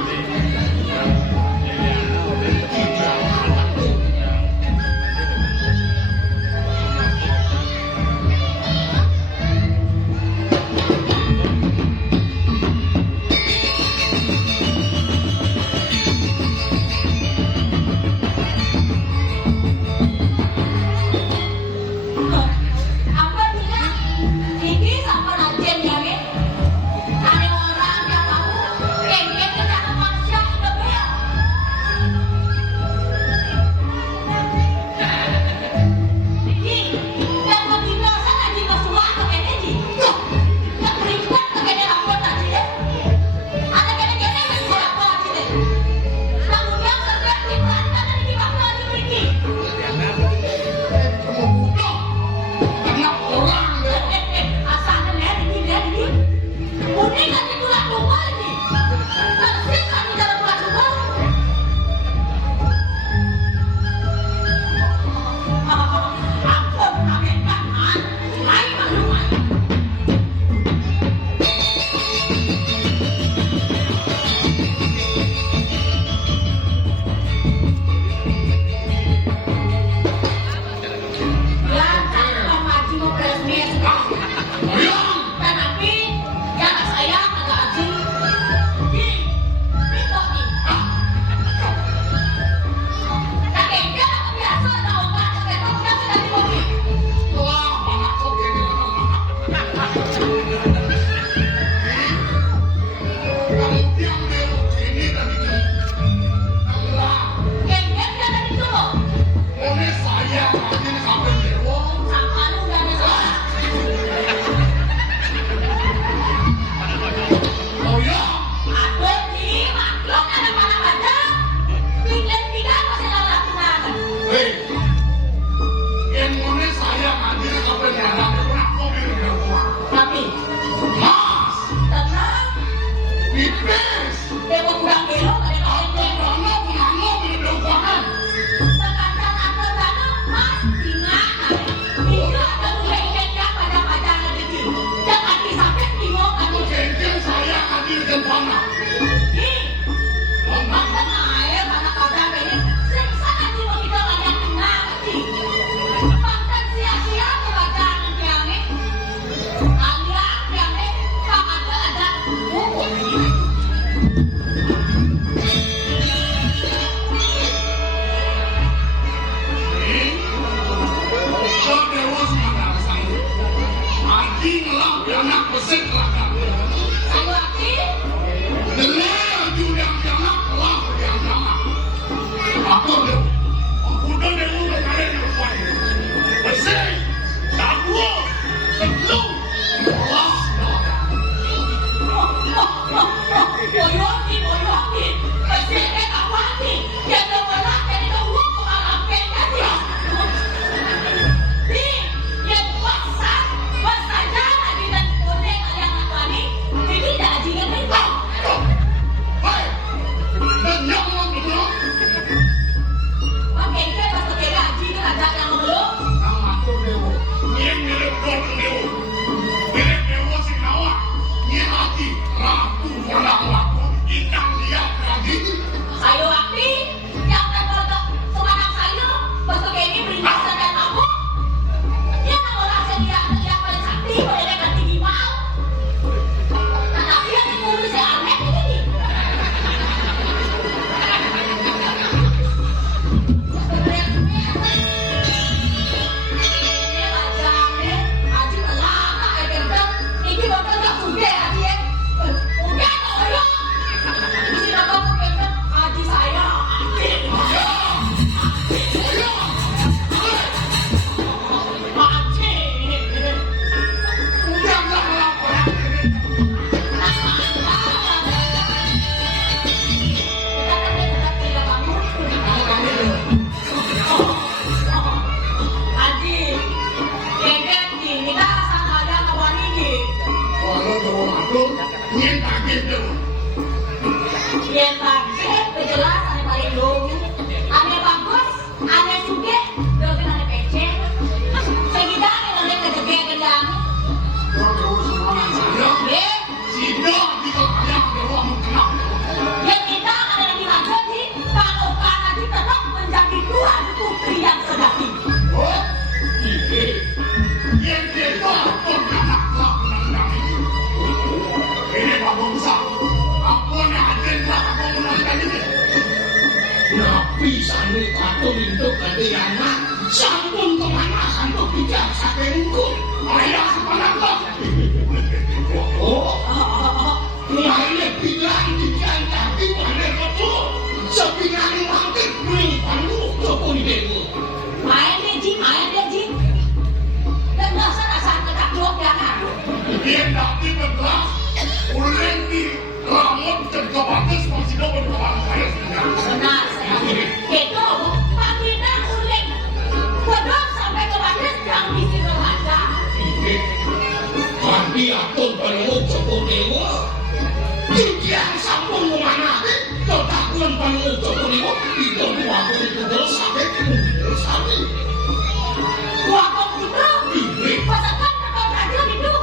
Sami katon untuk kedeyangan sampun kemanasan tuh bijak sakengku ayah sepanangkap Mane bilang dijan tapi mane betul sepingani mangkir beli panu joko dewu main deh Ji dan rasa ketak dua jangan dia nanti bergerak ulen di ramot dan kebatas masih dapat kemana saya benar saya itu Pakina uling kedua sampai ke batas yang isi berharga Kandi atur penemu joko dewu Dikian sampun kemana ketakuan penemu joko dewu tidak waktu itu sakit sakit waktu itu pasangan atau radio itu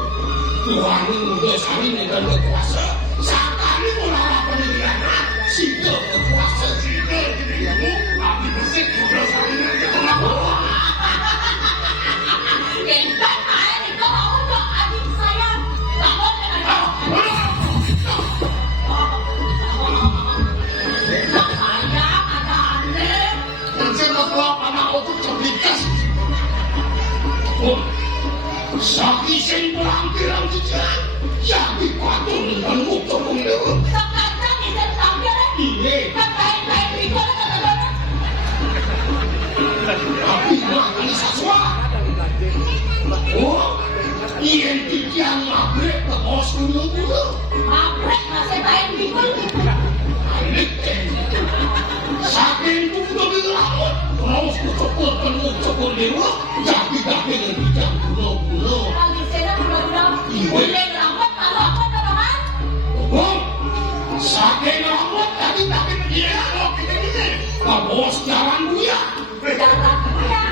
Tuhan udah sami dengan kekuasa sakali mulai pendidikan sido kekuasa sido dirimu abdi besik udah sami dengan kekuasa Gentan air itu untuk adik saya namun dengan saya ada aneh Mencet anak itu cerdikas Saki sing pelampiran jejan jadi patung dengan muka pemilu sekarang bisa tampil Iya kain itu kata-kata tapi makan saswa Oh iya dikian ngabrek ke bos gunung dulu mabrek masih kain bikul Anik saking kumpul di laut terus kucukul penuh cukul dewa jadi dapet yang bijak gunung-gunung kali saya udah boleh rambut kalau apa teman Bung, saking rambut tadi dapet dia loh kita ini ke bos jalan buya jangan punya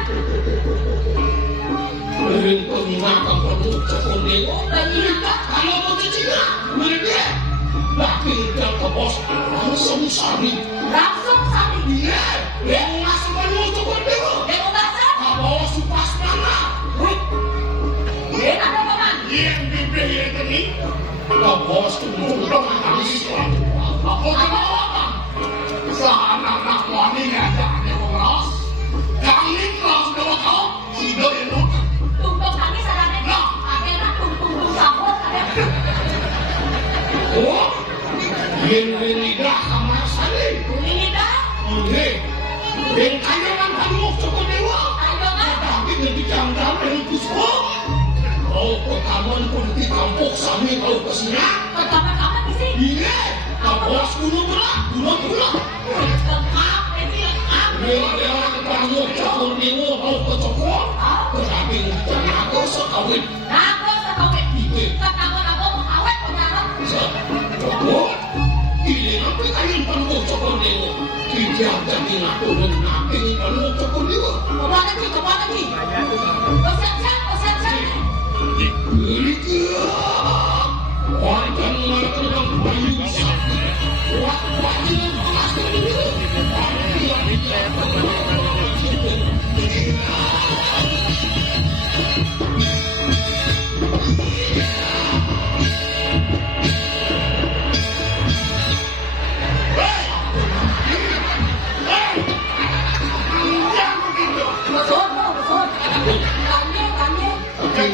Bering penginakan penuh cukul dewa penyidik kalau mau cicina mereka dapet yang ke bos langsung sari langsung sari Iya, yang masuk penuh cukul dewa demokrasi ke bos supas mana wih ada teman yang dibeli ini ke bos tunggu dong habis aku apa sa anak-anak wanita ada ngelas kami kelas dua kau sudah yang tumpuk kami sadarnya akhirnya tumpuk sahur ada oh yang lidah sama sekali ini dah ini yang kaya kan kamu cukup dewa ayo kan tapi yang dicangkang yang kuspo kau ke kaman pun di kampung sami kau kesini pertama-tama di sini iya ke bos gunung pula lengkap ini lengkap Dewa-dewa kamu cukup dewa kau ke cokok tetapi yang dicangkang aku sekawin nago sekawin Iya ketama-nago awet pengarap Cokok ini apa kain penuh cokok dewa tidak jadi ngaturun nabi penuh cokok dewa kemana sih Kesiap-siap Wargan melakukan bayu sakti wajib pasti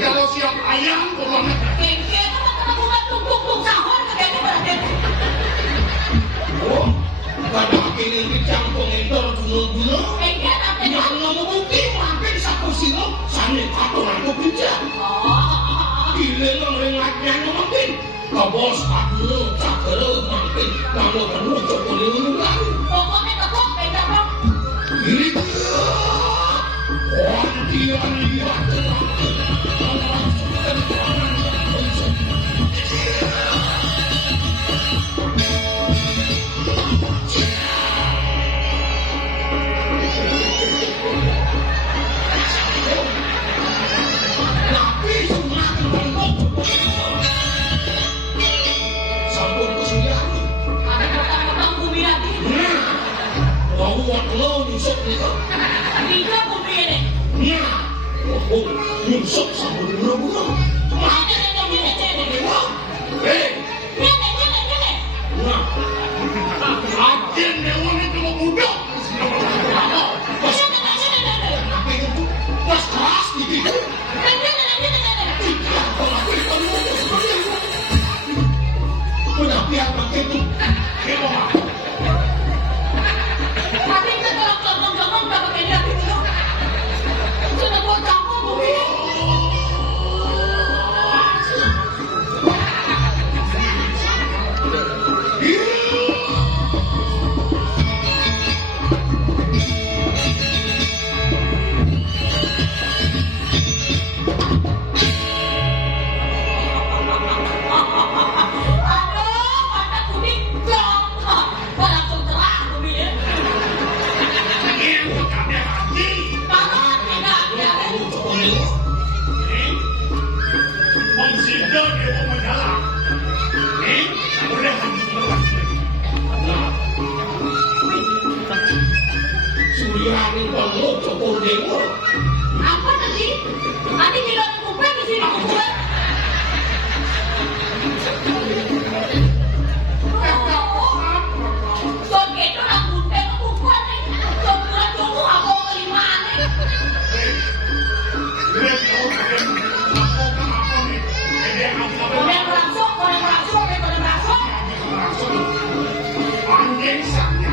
kalau siap ayam kalau oh kadang kini dicampung itu gunung-gunung yang ngomong mungkin mampir saku sino sana katung aku bijak gile ngeringaknya mungkin ke bos aku cakere mampir kalau penuh cokol ulang ini dia lihat sampun kesulian buat lo nyusuk nih nyusuk sama burung-burung nah agen dewa ini cuma budak Birani bangun cukup dengur. Apa tadi? Tadi di luar kuping di sini kuping. Son gitu lah kuping kuping nih. Son kurang cukup aku kelima nih. Korang langsung. Anjing saknya.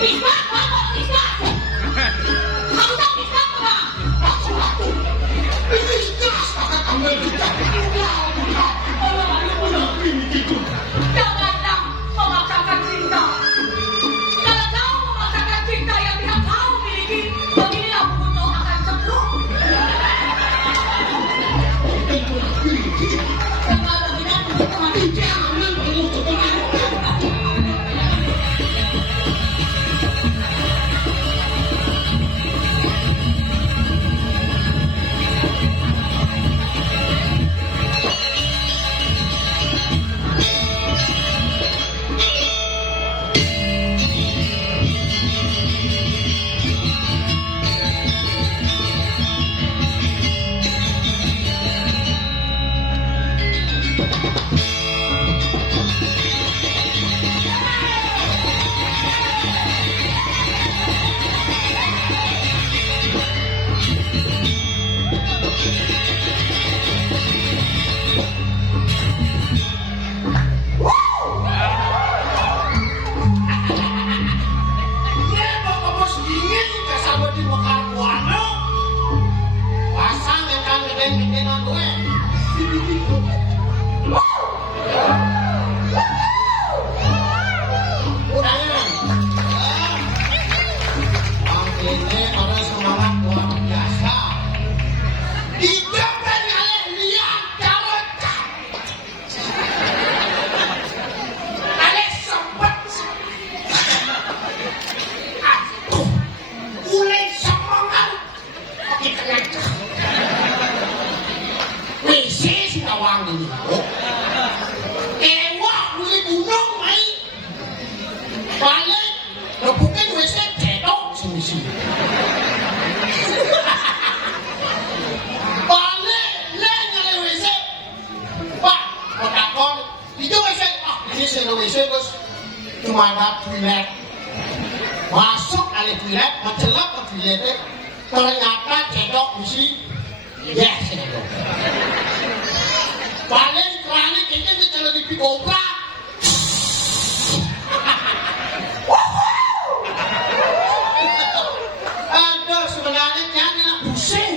Isbat, apa? Isbat. Kamu tahu isbat apa? Ini gas akan ambil kita. Jangan dong memaksakan cinta. Kalau kau memaksakan cinta yang tidak kau miliki, beginilah buku akan ceplok. Jangan begitu buku mati. Jangan perlu kebenaran. Cuma ada toilet masuk alih toilet mencelak ke toilet ternyata cedok misi yes cedok paling kerana kita kalau di pikobra aduh sebenarnya jangan pusing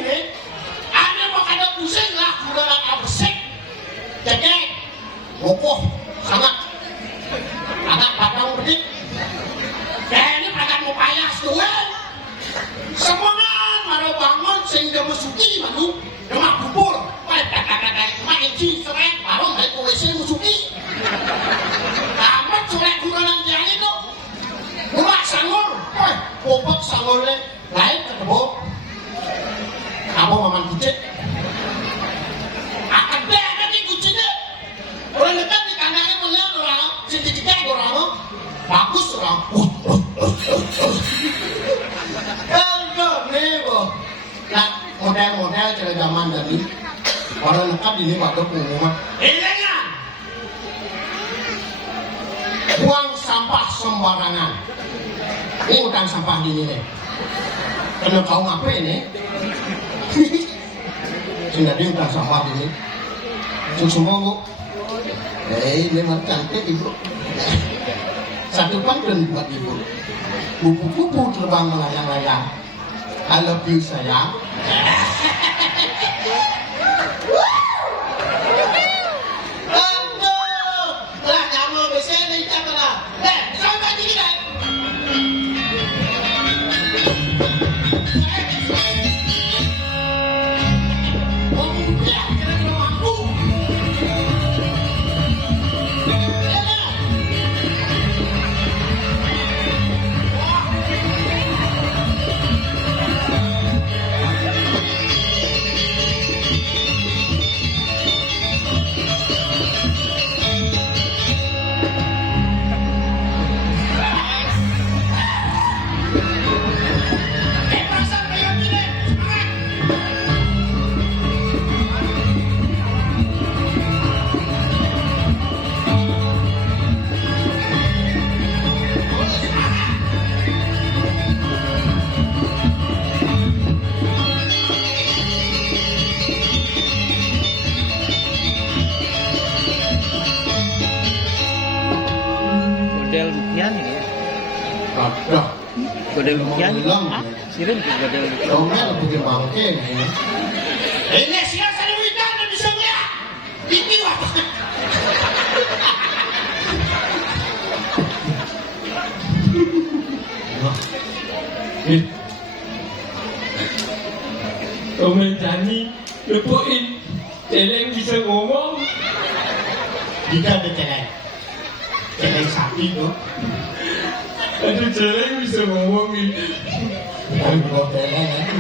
ada mau ada pusing lah udah ada pusing jadi bokoh sangat agak padang bedik ini agak mau payah tuan semuanya marah bangun sehingga mesuki manu demak bubur mak eci seret baru dari WC mesuki amat seret kurangan jalan itu demak sanggul bobok sanggulnya lain ke debok kamu maman kucing akan bener nih kucingnya orang dekat di kandangnya melihat orang sedikit orang bagus orang enggak nego nah model-model cara zaman tadi orang dekat ini waktu pengumuman ingatnya buang sampah sembarangan ini bukan sampah di ini karena kau ngapain ini sudah dia bukan sampah di ini semua bu memang cantik ibu satu pantun buat ibu kupu-kupu terbang melayang-layang I love you sayang aduh lah kamu bisa nih cakap lah sampai di sini Dah. Godel yan. Bilang. Sirin ke godel. Domel pergi bangke nih. Ini siapa sih Widan dan bisa dia? Ini wah. Komentari, lepoin, celeng bisa ngomong. Jika ada celeng sapi tuh. Aduh celeng bisa ngomong nih. Kan gua celeng kan.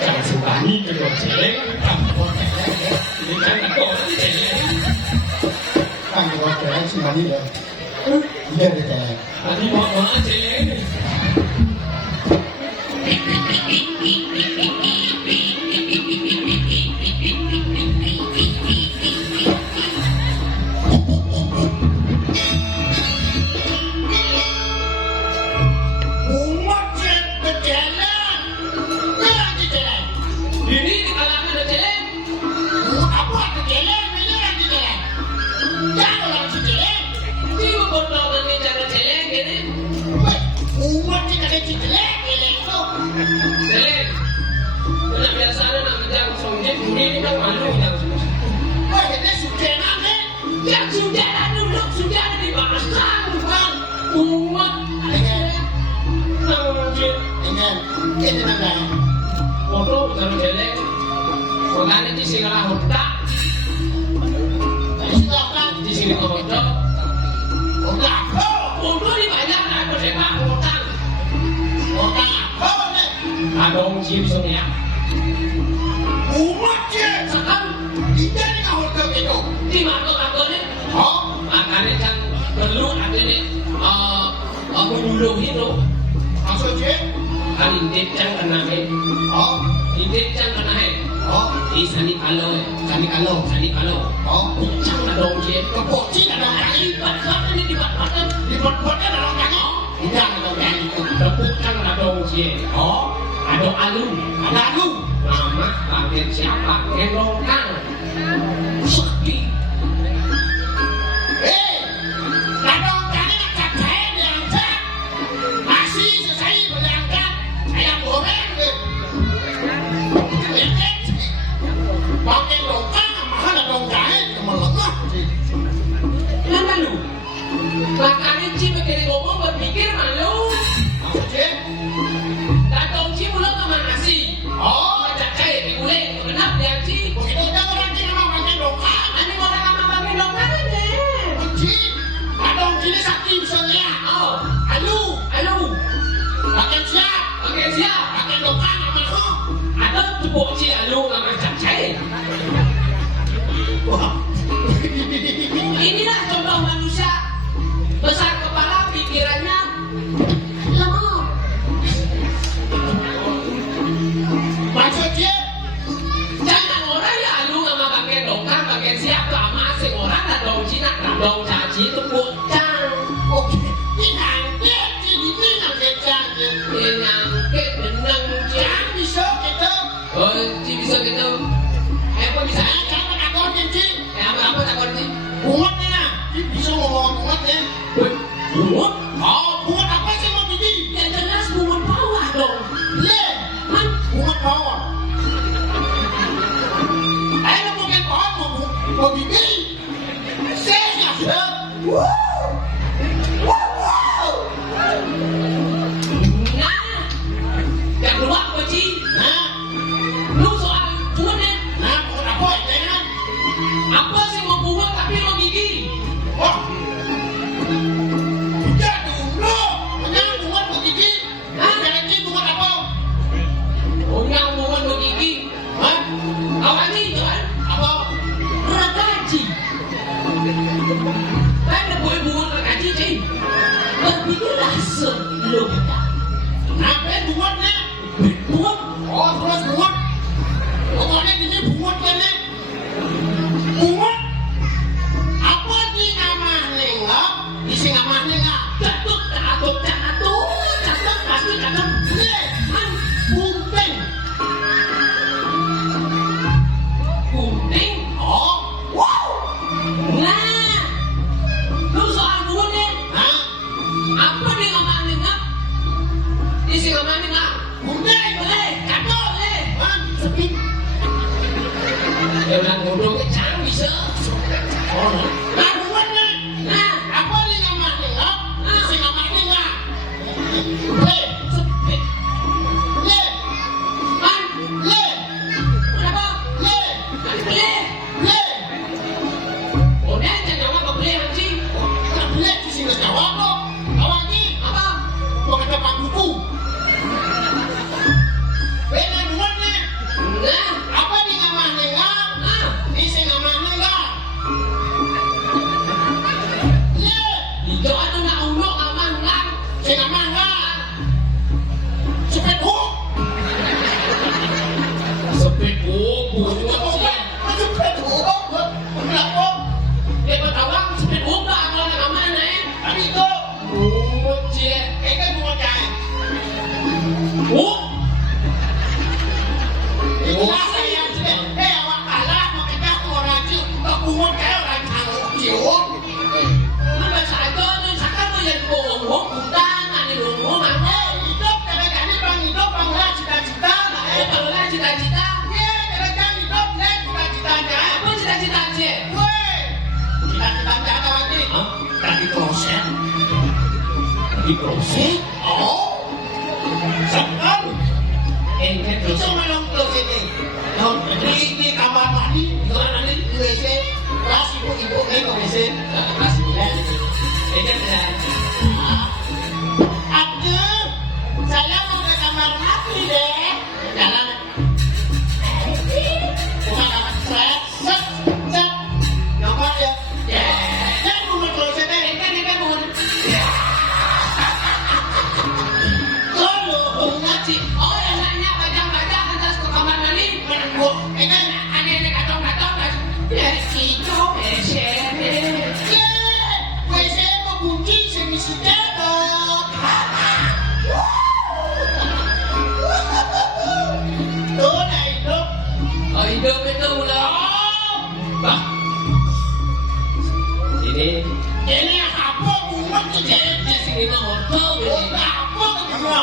Jangan sembani kedua celeng. Ini kan aku celeng. Kan gua celeng sih mandi deh. Jika ada celeng. Tadi bawa celeng. Umat berjalan. Jangan di jalan. Ini di kalangan ada celeng. Apa ada jalan? Ini lagi jalan. Jangan langsung jalan. Tiba bodoh dengan cara celeng ini. Umat kita ada jalan. Jalan tu. Celeng. Nak biasa ada nak menjang songjek. Ini kan malu yang Wah, ini sudah nanti. yang sudah ada duduk sudah ada di barisan bang. Umat songjek. Dengan ini namanya. Bodoh cara celeng. Makanya di sini lah hutak. Silakan. Di sini bodoh. Otak. Bodoh di banyak nak bersepak hutang. Otak apa nih? Ada orang cium semuanya. Umat je. Sekarang Tidak ni kau hotel itu. di mana ni? Oh. Makanya kan perlu ada ni menuluhi tu. Maksudnya? Kan indek cang kena he. Oh. Indek cang kena he. Oh. Di sani kalau Sani kalau. sani kalau. Oh. Cang ada orang cium. Kepocin ada orang ini. Dibat-bat ni dibat-bat. Dibuat-buatnya ada orang tengok. Tidak ada orang itu. Tepuk cang ada orang cium. Oh. Ada alu. Ada lu. Nama panggil siapa? Kelongkang. Sakti. Ada orang tengok nak saya diangkat. Masih selesai berangkat. Ayam goreng ke. Pakai lokal mahal ada orang jahit. Kemelengah. Kenapa lu? Makanya Cik begini ngomong berpikir malu. Maksudnya? Datang Cik mulut sama nasi. Oh. Macam cair di kulit. Kenapa dia Cik? Begitu dah orang Cina mau pakai lokal. Ani orang sama pakai lokal aja. Cik. Ada orang Cina sakit misalnya. Oh, Alu. alu. Pakai siap. Okey siap. Pakai lokal sama aku. Ada tepuk Cik alu sama macam cair. Wah. Inilah contoh manusia. Besar kepala pikirannya lemah. Maksudnya? Jangan orang ya alu sama pakai lokal, pakai siap lama sing orang dah dong Cina, dah dong caci tepuk cang. Oke. Ini nanti jangan. Nyangkit benang cang. Jangan bisa kita. Oh, Cik bisa kita Isi ngamani nggak? Boleh, kabel boleh. Sepi. Ya udah ngomong kecang bisa. Oh, nah buat nih. Nah, apa nih ngamani nggak? Isi ngamani nggak? Boleh, sepi. Boleh, man, boleh. Apa? Boleh, boleh. Boleh, jangan apa boleh anjing. Boleh tu sih nggak jawab kok. Awak ni apa? Kau kata pak buku. Benar buat nih. Nah, apa di ngamani nggak? Isi ngamani nggak? Ye, itu ada nak ulok aman nggak? Si aman nggak? Sepet hook. Sepet hook, sepet hook. Kenapa? Dia bertawang sepet hook nggak kalau nak aman eh? Tapi itu. Oh, cik. Kan buat cai. Hook. Itulah saya sudah. Awak kalah mau kita orang tu. Tak buat kaya orang tahu jiwa. Mana sahaja ni sakar tu yang bohong bukan ni bohong mana? Hidup kadang-kadang bang hidup bang lah cita-cita. Bang lah cita-cita. Kadang-kadang hidup lah cita-citanya. Apa cita-cita je? Cita-cita apa lagi? Tak diproses. Diproses? Oh. Sakar. Itu memang terjadi. Di kamar mandi, di kamar mandi, di WC, kelas ibu-ibu ni ke WC, kelas ibu ni. Ini benar. Aduh, saya mau ke kamar mandi deh. Jalan. Bukan kamar set. Nomor dia. Kan nomor closet ni kan nomor. Kalau ngaji, oh yang nanya bajang-bajang atas ke kamar mandi, menunggu. Kan aneh-aneh katong-katong kan. Itu WC. WC mau kunci semisi jadok. Tuh nak hidup. Oh hidup itu mula. Bah. Ini apa buat kejadian sini motor ini? Apa kedua?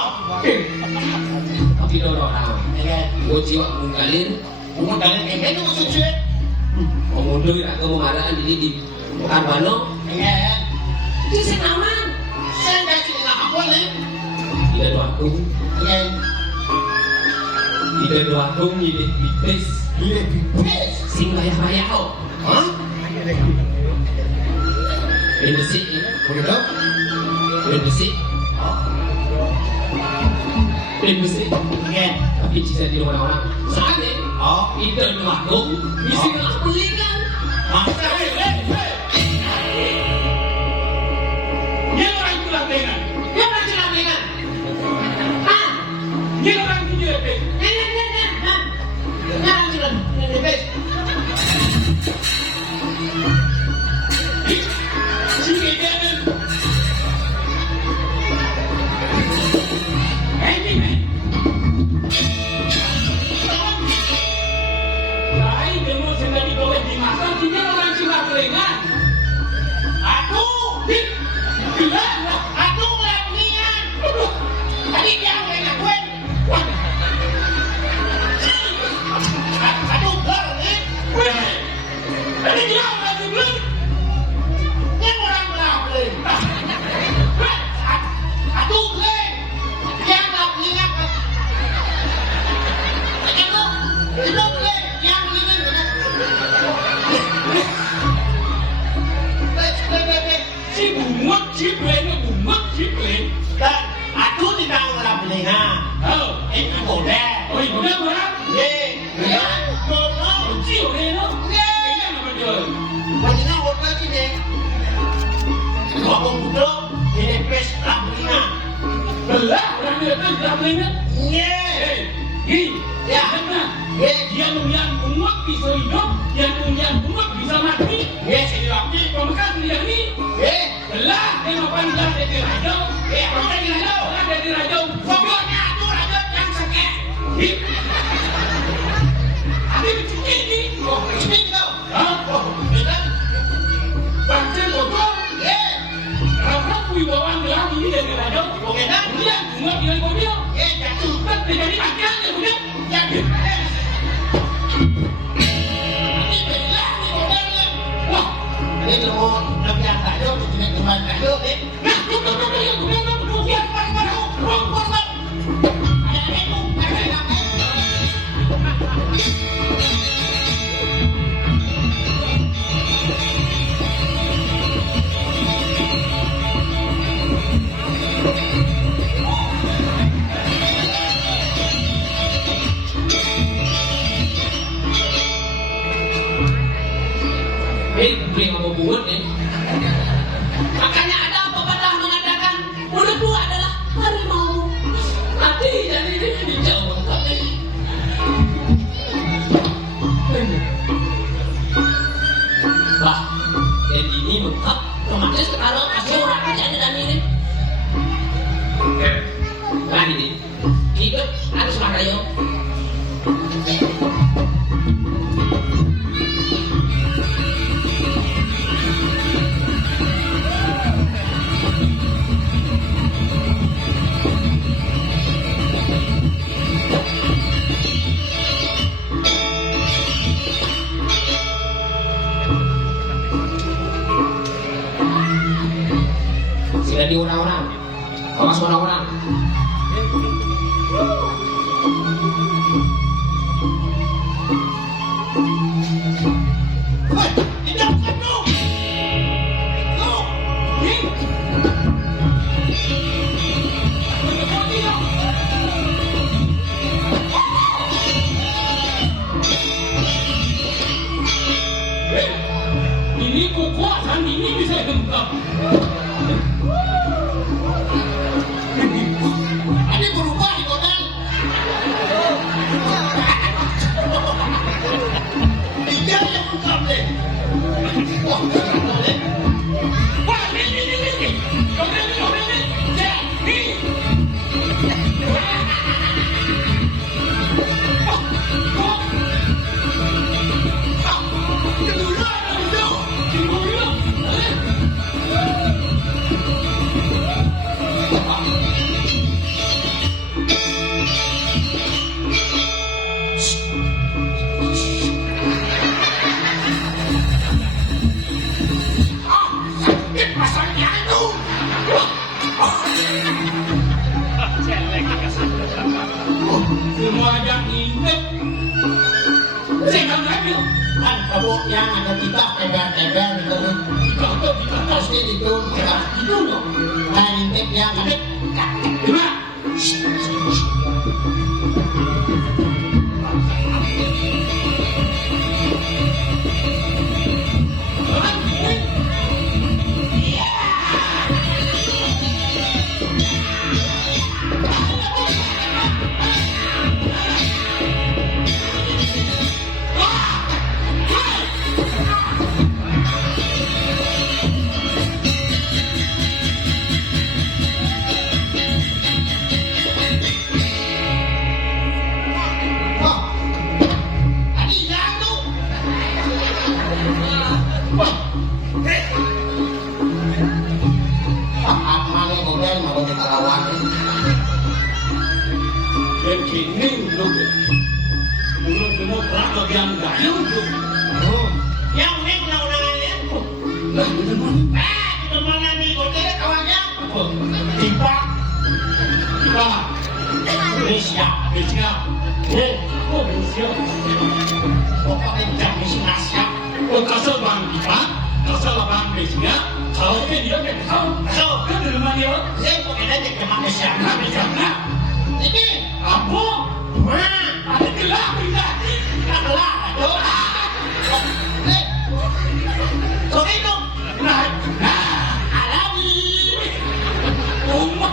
Tapi dorong orang. Gua jiwa menggalin ini maksud je. Pemuda nak kemaraan ini di Arbano. Di senaman. Saya dah cerita apa ni? Tidak doaku. Tidak doaku ni bipes. Sing bayar kau. Hah? Ini besi ni. Begitu? Ini besi. Ini besi. Tapi cerita di orang-orang. Saat ni, itu doaku. Isi nak beli kan? Dia orang tu lambengan. Dia orang tu lambengan. Dia orang tu lepek. Dia orang tu lepek. Sini dia ni. Ini ni. Saya demo sedang dibawa di masa dia orang Cina kelengan. Aku lambengan. Tadi dia orang kuen. Aduh ger ni. Tadi dia orang beli. Dia orang beli. Aduh beli. Dia nak beli apa? Itu beli. Dia beli ni. Si bungut si beli. Dan aduh tidak orang beli ha. Oh, itu boleh. Oh, itu boleh. Ya, boleh. Si boleh no. Ini apa dia? Macam mana buat lagi ni? Kau muda, ini pes lambengan. Belah, orang dia pes lambengan. Ya, dia yang bungut bisa hidup, yang bungut bisa mati. Saya mati, pemakan dia ni. Belah, dia mau panjang dari raja. Orang dari raja. Pokoknya tu raja yang sakit. Ada begini ni. Ini kau. Betul. Baca kotor. Apa pun bawaan gelang ini dari raja. Dia bungut dia Beli apa buat nih? Makanya ada pepatah mengatakan mulutmu adalah harimau. Mati jadi dijauh tapi. Bah, dan ini mengkap otomatis kalau kasih orang jadi dan ini. Lagi nih, hidup harus makayo. Di orang-orang, awas orang-orang. Ini kekuatan ini bisa genggam. Ini berubah di hotel. Dia yang bukan deh. Wah, wah, ini. Jadi. Semuanya intip. Jangan lagi. Kan kamu yang ada kita teber-teber gitu. Kita pasti itu. Itu loh. Nah intip yang ada. Gimana? Yang ini undangannya. Di mana nih hotel kawannya? Tipak. Malaysia. Malaysia. Pokoknya jangan Malaysia. Kasar bang Tipak, kasar bang Malaysia. Kalau dia tahu, kan di rumah dia. Saya pakai aja ke Malaysia. Ini apa? Ada gelap tidak? Gelap. Sorry dong. Nah, alami. Apa?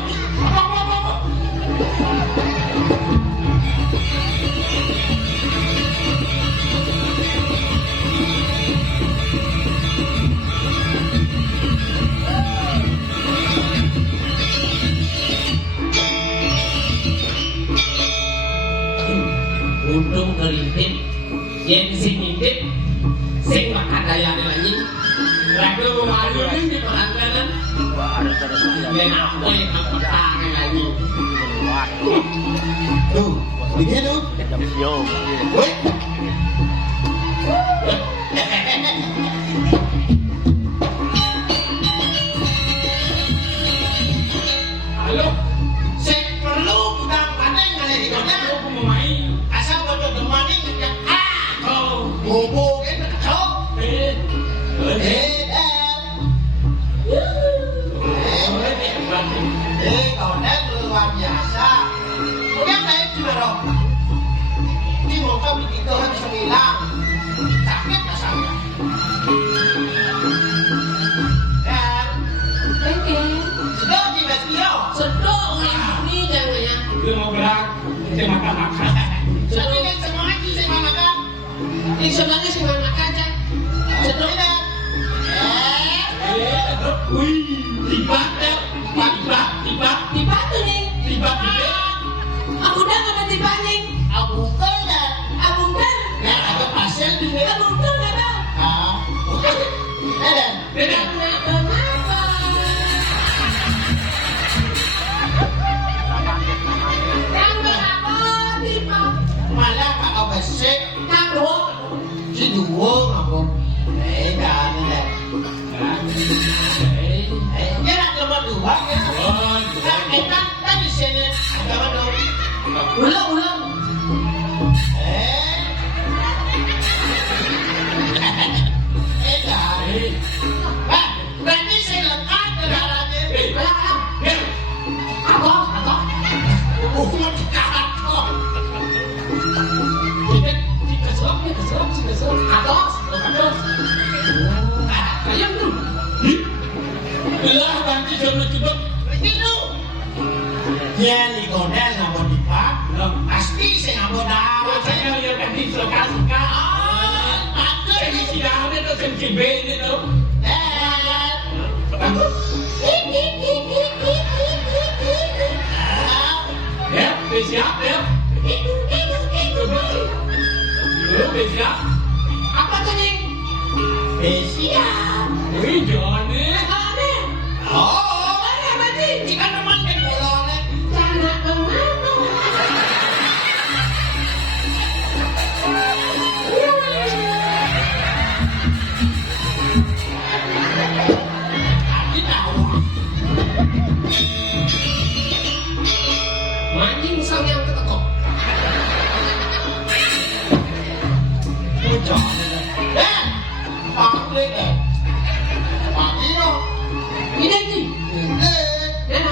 Untung kelintip, yang sing ngintip, sing makan dayanya lagi. Lalu rumah ini di perantauan apa yang aku tangan lagi? Tuh, begini tuh. Woi. Halo, saya perlu udang pandai ngalih di kota. Aku mau main. Asal bodoh demani ngejak. Oh, bobo kan kacau. Còn đến luar biasa. Kemudian naik juga dong. Ini motor bikin Tuhan bisa bilang sakit rasanya. Dan sedang di Mesio. Sedok ini jangan. Dia mau berak, saya makan. Tapi kan semua lagi saya makan. Ini sebenarnya sih makan aja. Sedok. Wih, tiba tuh nih. Tiba. Aku udah nggak ada tiba nih. Abung kan? Ya ada pasien di sini. Ah. Beda. Malah Kak Besek si dua ngapun. Jangan deh. Dia nak nomor dua ya. Kita di sini nomor dua. Ulang. Berarti saya lekat negaranya. Atau. Umur sekarang kok. Keselak. Atas. Ayam tuh. Belah banci jangan cepet. Begitu. Dia ligodel nggak mau dipak. Pasti saya nggak mau darah. Saya lihat tadi suka. Ini sidangnya tuh CCB ini tuh. Ya, siap ya. Siap. Apa tuh nih? Spesial. Wih, Johnny. Oh, berarti jika teman kan bolongnya. Tadi tahu. Mancing sang yang ketekok. Pucuk. Panggil deh. Panggil dong. Ini sih. Ya.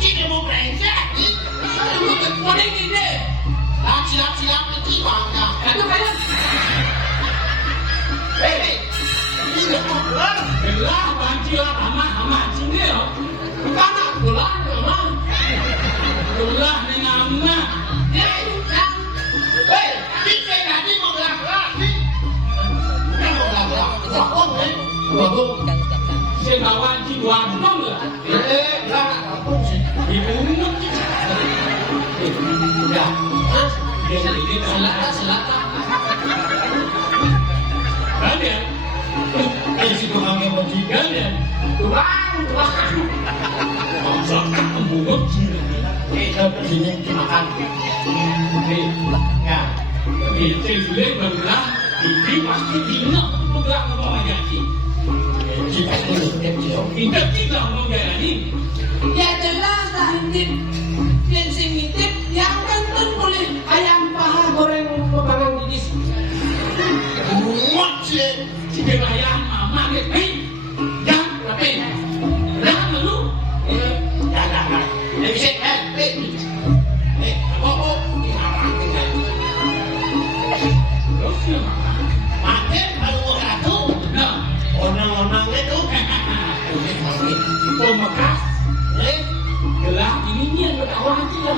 Ini mau brengsek. Mau ini. Silap nanti bangga. Aduh, kayak. Hei, ini mau pulang. Belah banci lah sama sini ya. Karena belah sama. Belah dengan anak. Hei, ini tadi mau belah-belah. Bukan mau belah-belah. Wakong kan? Wakong. Saya bawa wakong lah. Belah wakong sih. Ibu umut. Udah. Selatan. Kalian. Si tukang yang mau jika. Kalian. Tuang. Masak membuat Kita sini dimakan. Ya. Kita boleh belah. Ini pasti dinak belah ngomong gaji. Jika itu kecil. Kita tidak ngomong gaji. Ya jelas lah intip. Yang intip yang kentut boleh ayam paha goreng pegangan gigis. Muat sih. Jika ayam mama ni, jangan tapi, jangan lalu. Jangan. Ini bisa makin baru ratu. Nah, Orang-orang itu. pemekas gelah ini yang berkawan dia.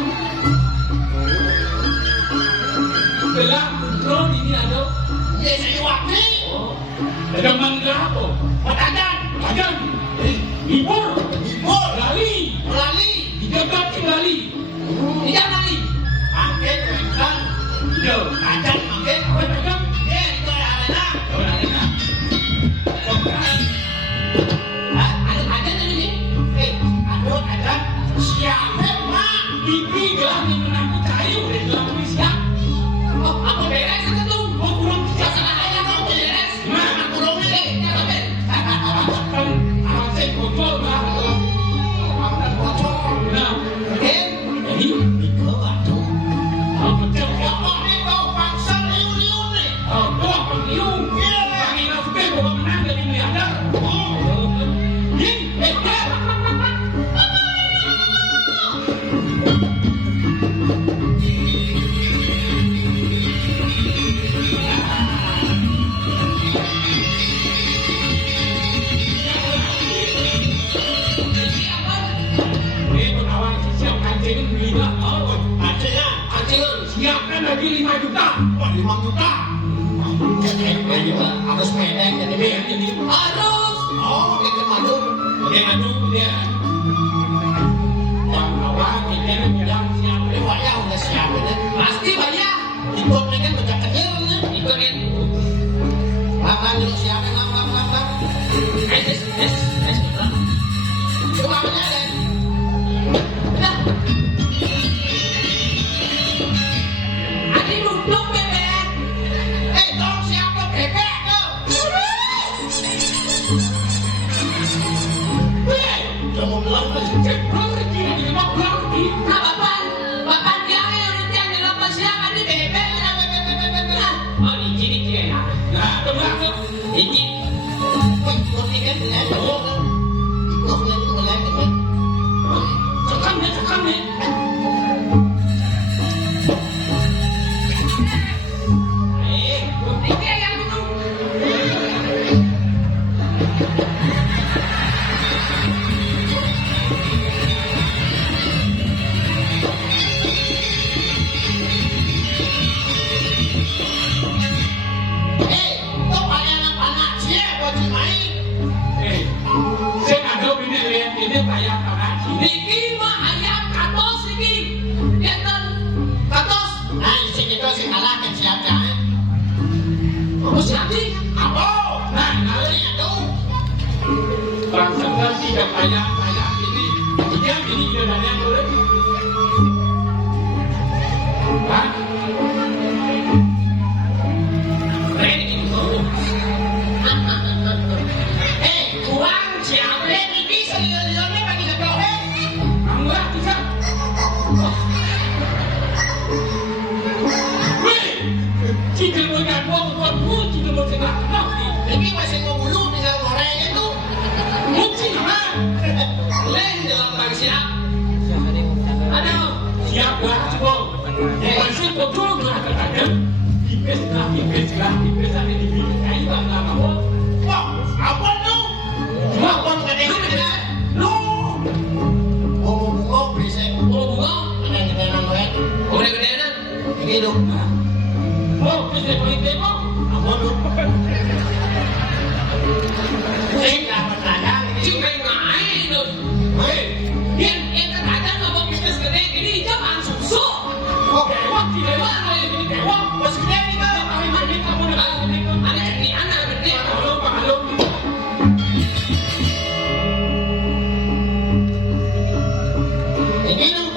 Gelah kontrol ini ada. Ya saya wakil. Ada mangga apa? Patadan. Ajan, libur, Libur. lali, Melali. dijabat lali, Tidak lali. Makin kan. jauh, Ajan makin. apa dagang? 5 juta. Harus pendek jadi Harus. oh itu madu Dia maju dia. Yang awal kita yang siap. ya udah siap ini Pasti banyak. ikut ini kan baca kecil Ikut kan. makan dulu siapin lama itu namanya deh Nah. Adi duduk bebek. dong siapa bebek tuh Jangan melakukan cepat begini di rumah berarti. Nah, bapak dia yang di rumah siapa di bebek? Oh, di sini dia. Nah, tunggu. Ini. ikut ini kan ikut lagi Cekam nih. Ini yang duduk. tuh kalian anak cia buat main Saya nggak tahu ini kayak apa. Niki mah ayam katos niki. Enten katos. nah isi itu si kalah kan siapa Kamu siapa sih? apa nah kalian tuh Bangsa tidak kayak ini. Dia ini jurnalnya boleh. Hah? Ini gitu. kurang siapa ini selihat-lihatnya bagi keprohe Enggak bisa. Wih, jika mau ngomong buatmu, jika mau tengah nanti, ini masih mau bulu tinggal goreng itu mungkin mah. Lain dalam bangsa. Ada siapa coba? Masih betul nggak ada? Dipes lah, ada di sini. Kayak apa kamu? wah apa tuh apa gede gede Lu, bunga berisik oh bunga, gede gue oh gede-gedean. ini dong Oh, bisa politik kok. apa tuh ini dapat ladang ini Cuma ngain lu. Yang kadang ngomong bisnis gede ini jangan susu. oke Wah, tidak ada yang ini kewak. bos gede nih bang Ada kamu udah ada ini anak gede. Halo. ini dong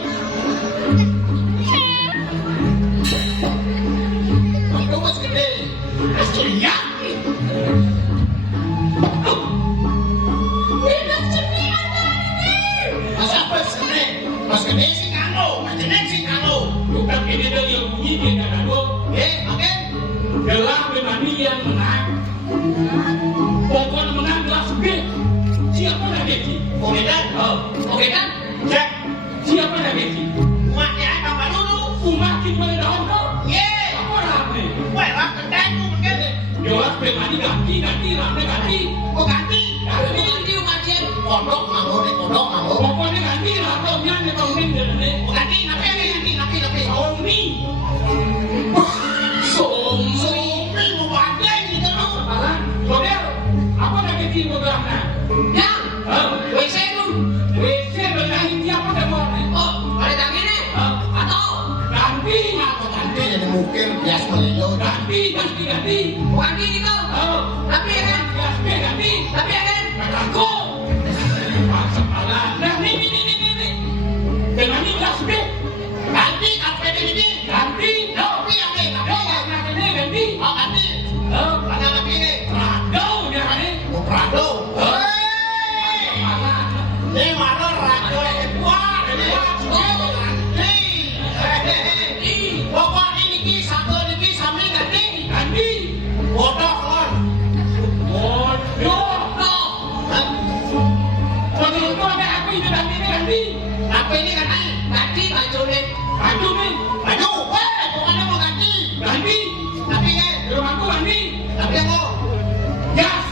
itu bos gede Iya. masa bos gede sih kamu macamnya sih kamu Bukan ini dia yang bunyi dia nggak ada. makin Gelar penani yang menang. Pokoknya menang gelas B. Siapa yang gaji? oke dan Oke kan? cek Siapa yang gaji? umatnya apa dulu Umakin mana daun kau? ye Apa rame? wah lah kedai tuh mungkin Gelar penani ganti rame ganti. kok ganti Ganti umatnya. pondok nganggo Pokoknya ganti lah kau nih pemimpin dari. ganti napi Somi. Somi. Sopi mau bandeng gitu loh Alah, model. Apa yang gaji programnya? Yang. WC lu. WC berganti siapa yang mau? Oh, ada ganti nih. Atau ganti. apa ganti jadi mungkin bias melilo Ganti nih kau. Tapi ya kan? Ganti. Tapi ya kan? Aku. Masa malah. Nah, nih. Dengan ini kelas B. ganti kafe ini Ganti. tapi yang ini Ganti. oh ganti mana napi ini Rado dia kan ini. Prado Malah. ini mana rajo kuat ini pokok ini ki satu ini sambil ganti Ganti. bodoh lor Bodoh. Menurut kau ada aku itu ganti. tapi ini ganti Ganti baju nih. baju bukannya mau ganti Ganti. tapi kan Di rumahku ganti. tapi aku Gas.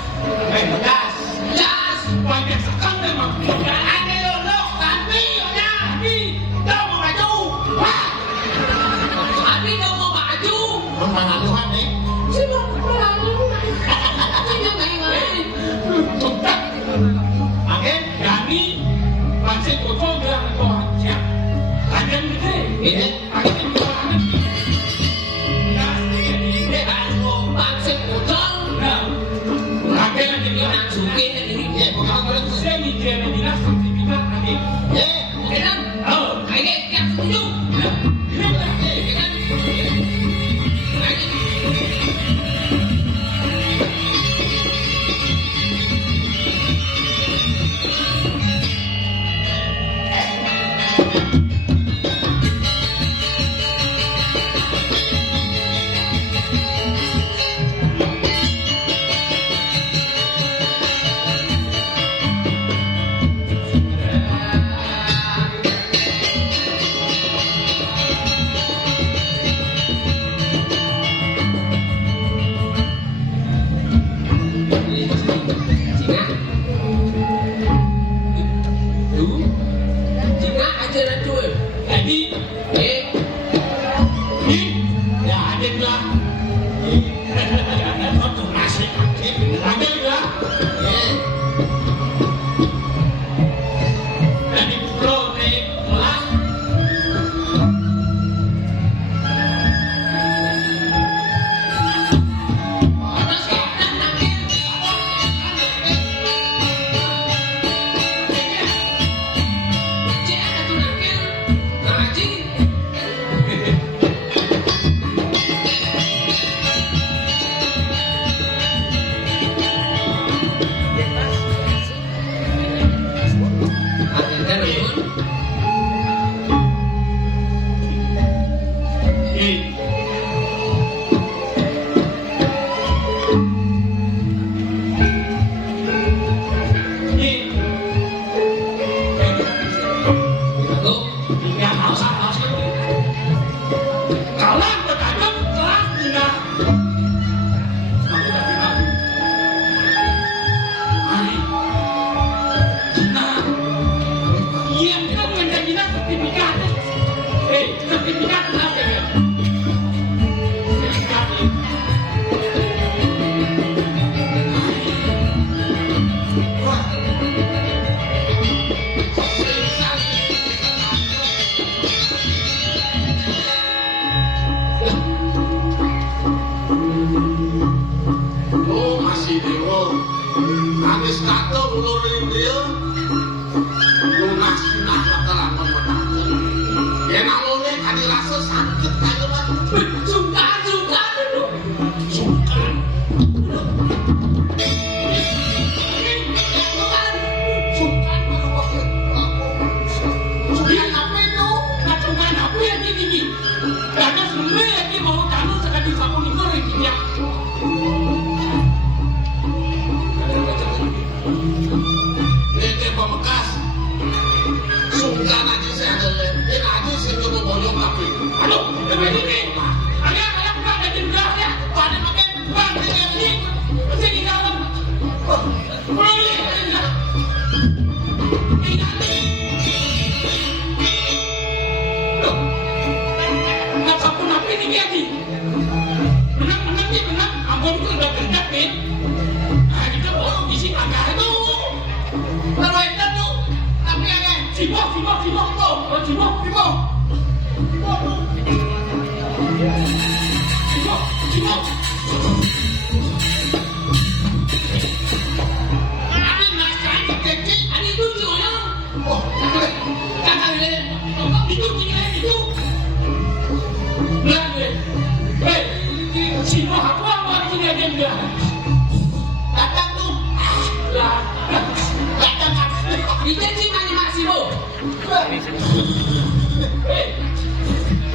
begas Jas. Banyak sekali memang. ada lo ganti ya Ganti. tahu mau baju Wah. Abi dong mau baju. mana lu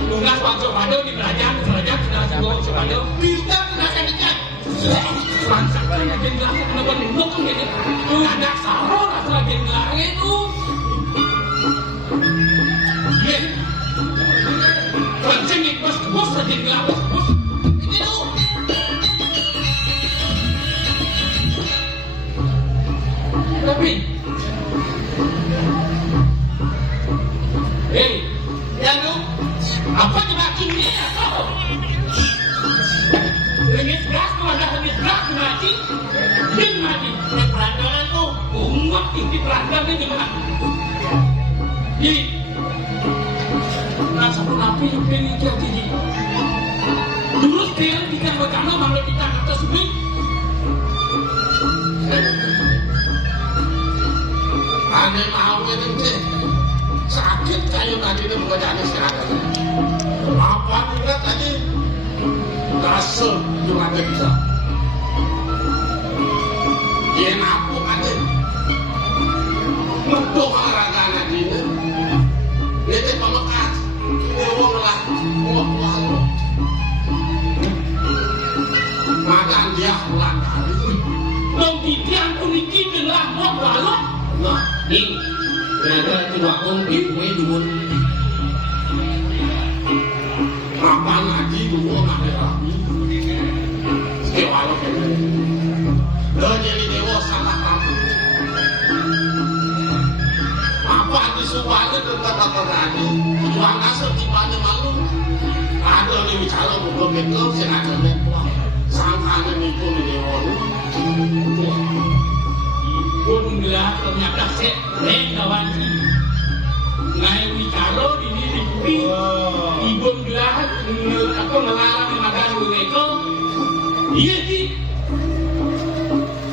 Lunas Panco Pado di Belajar sudah cukup Pado. Kita sudah kandidat. Bangsa kalian yang gelar kenapa nunduk kan gitu? Ada saro atau lagi gelar itu? Iya. Kencing bos lagi gelar bos. Itu. Tapi, ya lu, apa jemakin dia? Rengit gas tu ada rengit gas mati, dia mati. Perandangan tu, umat tinggi perandangan dia mati. Jadi, rasa pun api yang pengen jadi. Dulu sekarang kita bertanya malah kita kata semua. Ada tahu itu sih sakit kayu tadi itu bukan jadi sekarang. Apa juga tadi dasar cuma ada bisa. Dia napuk aja. Untuk olahraga lagi ini, dia tu pemekat. Dia orang muak. Makan dia pulang kali. Pembidian uniki dengan muak balok. Nah, Ning, kenapa itu waktu ibu dulu? kapan lagi dulu ada lagi? Sekiwalau ini, dah jadi dewa salah kamu. Apa disuruhnya kata tadi? Uang asal tipanya malu. Ada yang bicara belum itu, saya ada yang sangkanya itu di dewa itu. Pun gelar ternyata set kawan ngai wicaro di diri ibun gelar apa ngelarang makan mereka iya sih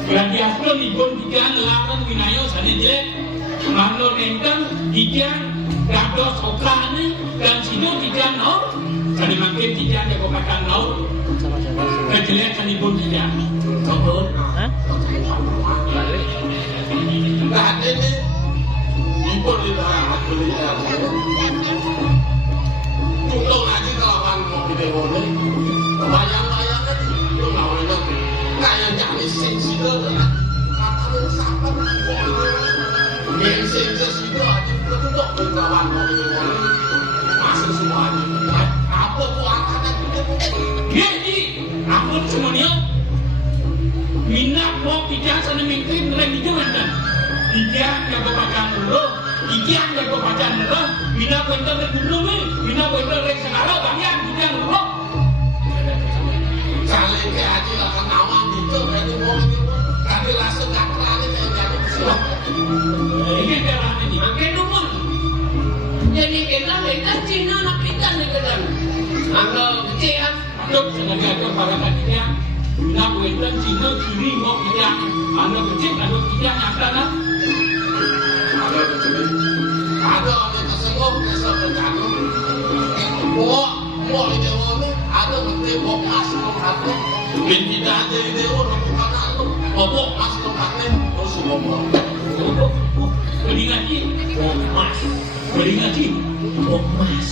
gladiator ibun tiga ngelarang winayo sana jelek mano nentang tiga gado sokane dan sino tiga no sana makin tiga jago makan no kejelek kan ibun tiga sokon Balik. Nah ini ibu di dalam beliau. Untung lagi kalau kan mau di dewa ini, bayang-bayang kan itu namanya kayak jadi sensi itu, katanya sahabat bensin sesitu aja ketutup di kawan mau di dewa ini, masuk semuanya. Apa tuh angkatnya itu? Jadi, aku cuma dia minat mau tidak sana mungkin lagi jalan dah. Tidak yang berpacang dulu, tidak yang berpacang dulu. Minat benar lagi dulu ni, minat benar lagi sekarang banyak tidak dulu. Saling ke hati lah kenawan gitu, berarti mau gitu. Tapi langsung tak terlalu kayak jadi siapa? Ini jalan ini. Makin dulu. Jadi kita Cina nak kita ni kita. Angga kecil, dok sengaja ke para kandidat. Minat benar Cina kiri mau kita. Angga kecil, angga kita nyata lah. Ada begini, ada orang tersengok, kesal bercanda. Mau di dewa ni, ada menteri bok masuk hati. Tidak ada di dewa, bukan aku. Bok masuk hati, terus ngomong. Beli ngaji, mas. Beli ngaji, mas.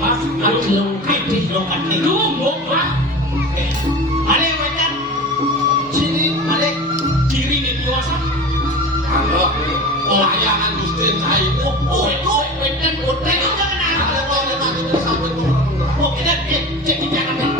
Mas, harus lengkap di lengkap itu, mas. Ada yang macam ciri, ada ciri di dewasa. Kalau layangan Gusti saya itu, Itu benar putih itu kan ada orang yang tidak sampai turun. kita cek di jangan.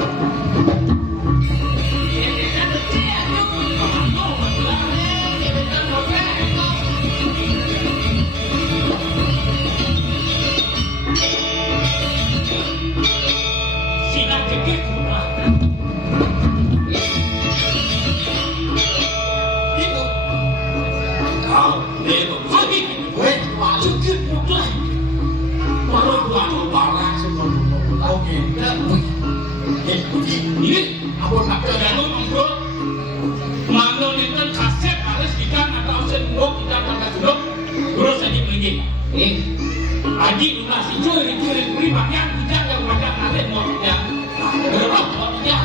Sinar cekik rumah. Itu. Kau, dia tu. Lagi. Weh, Cekik mudah. Ini masih curi prima yang dijaga pada nanti mau yang berapa ya?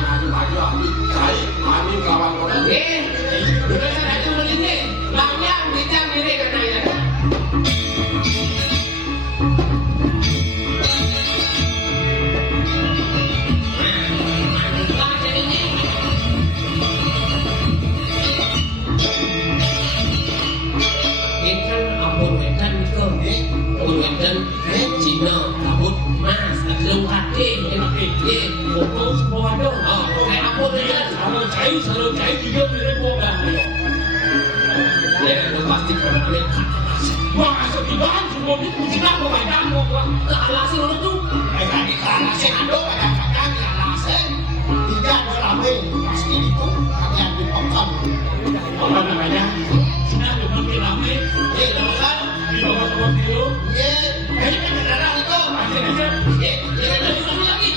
Kami kawan orang. Udah saya cuma ini, banyak dijaga ini karena ya. Cina, kabut, mas, belum hati, foto semua dong. Kayak apa dia? Selalu cair juga mirip boga. Ya, itu pasti pernah lihat. Wah, sekian semua ini kucing apa badan mau gua? Alasan lu tuh. Tadi alasan ada kadang-kadang yang alasan tidak berame pasti itu yang dipotong. Apa namanya? Cina cuma rame. Alasan di bawah tempat itu. Kayaknya kendaraan itu masih aja. Jangan lagi lagi.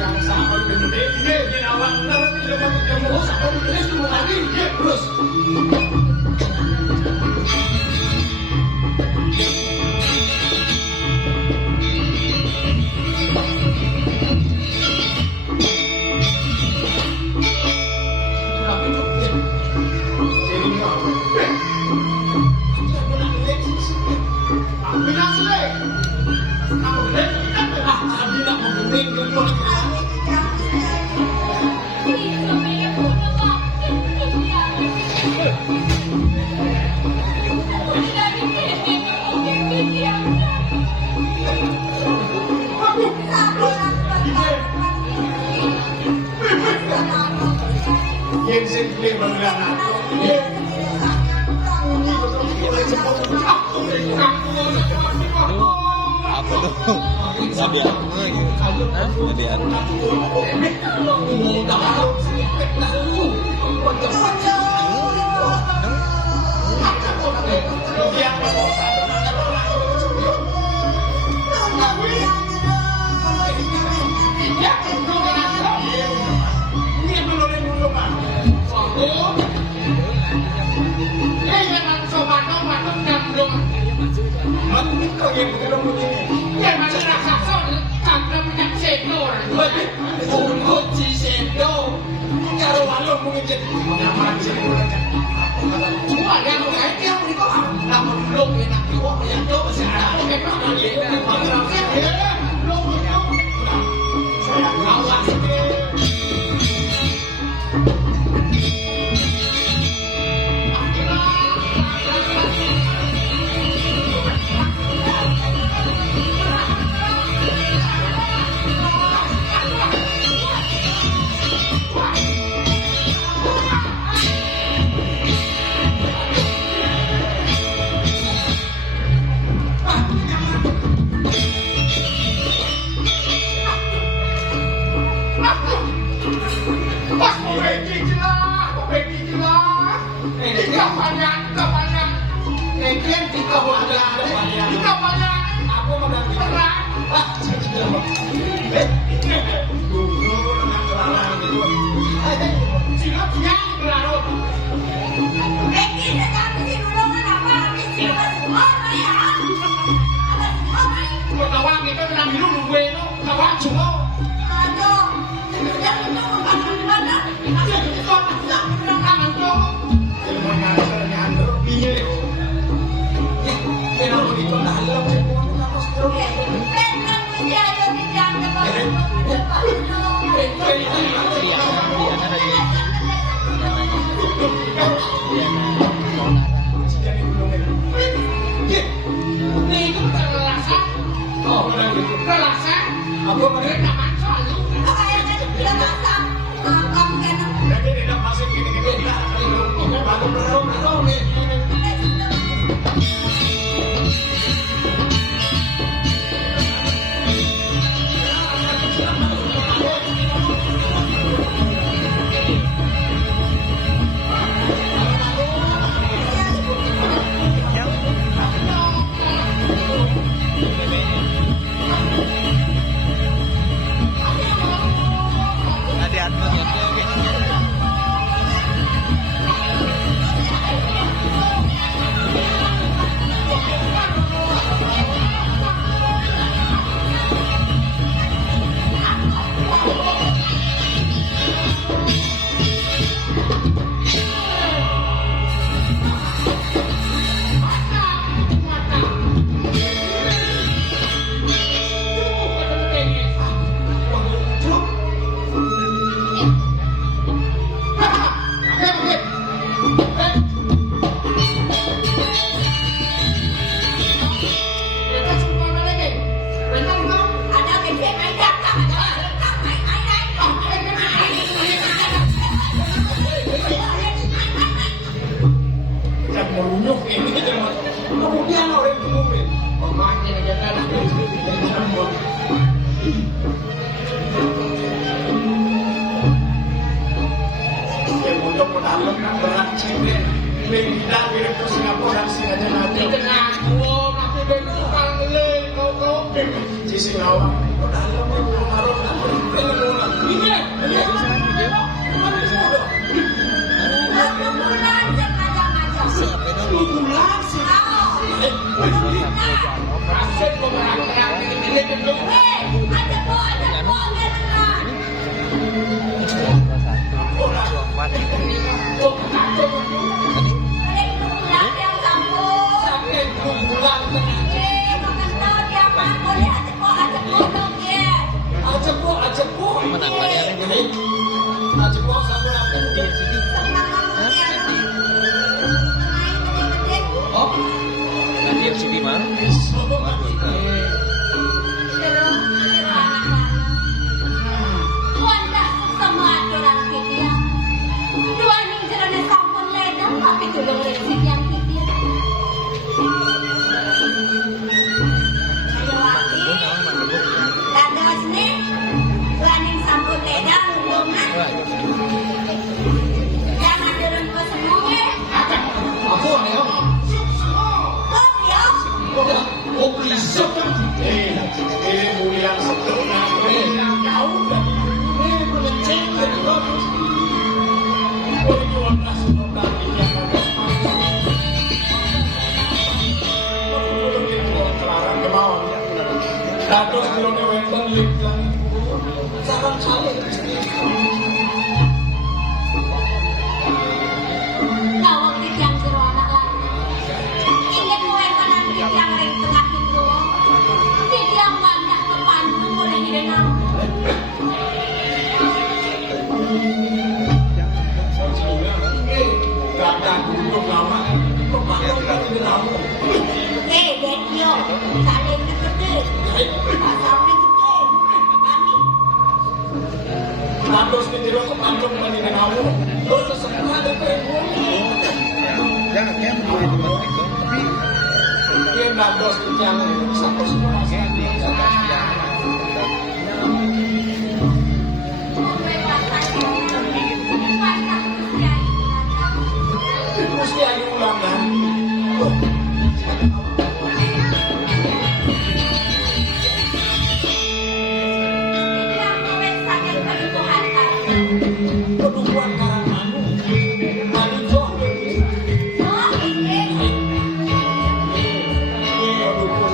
Yang sama ini awal terus. Yang sendiri bergerak. Apa tuh? Jadi apa lagi? Hah? Jadi apa? Aku mereka maksa lu. Kayaknya tidak masak. Kamu enak. Jadi tidak masuk gini-gini. Baru berong nih. Ada atmosfernya oke. Ada bebek ayam. Dan merunyuk ini jangan. Kemudian orang kemudian. Pemainnya jangan. Yang untuk mendalam berat cipin. Beda mirip ke Singapura sih aja nanti. Tengah gua nanti dari panggil kau. Sisi awak. Mendalam itu harus ini. Asyik lo berang-berang ini dulu. Sampai bulan ajak bu. Ajak bu sampai apa? Oh, nanti FCD mah. Jangan turun ke semuanya. Apa nih? Kok ya? Oh bisa kan? Ini bulan setengah. Jauh dah. Ini boleh cek lagi bagus. Boleh 12 orang yang ada. Belum dikeluaran kemauan. Terus belum diwetkan lihat. Sarang kali. Kalau yang jero anak lagi. Ini kue kanan yang ring tengah itu. Tidak mana ke Bandung boleh hidup. Gak ada gunung lama. Kemarin kan di lama. Dekio, saling gede. Pasalnya gede. Kami. Terus di jero ke Bandung kan di lama. Terus semua ada perempuan. Jangan ya menjadi tempat itu. Tapi Dia nados di jalan satu semua. Mesti ada ulangan. Kedudukan karena anu jauh lebih. Kedudukan karena anu.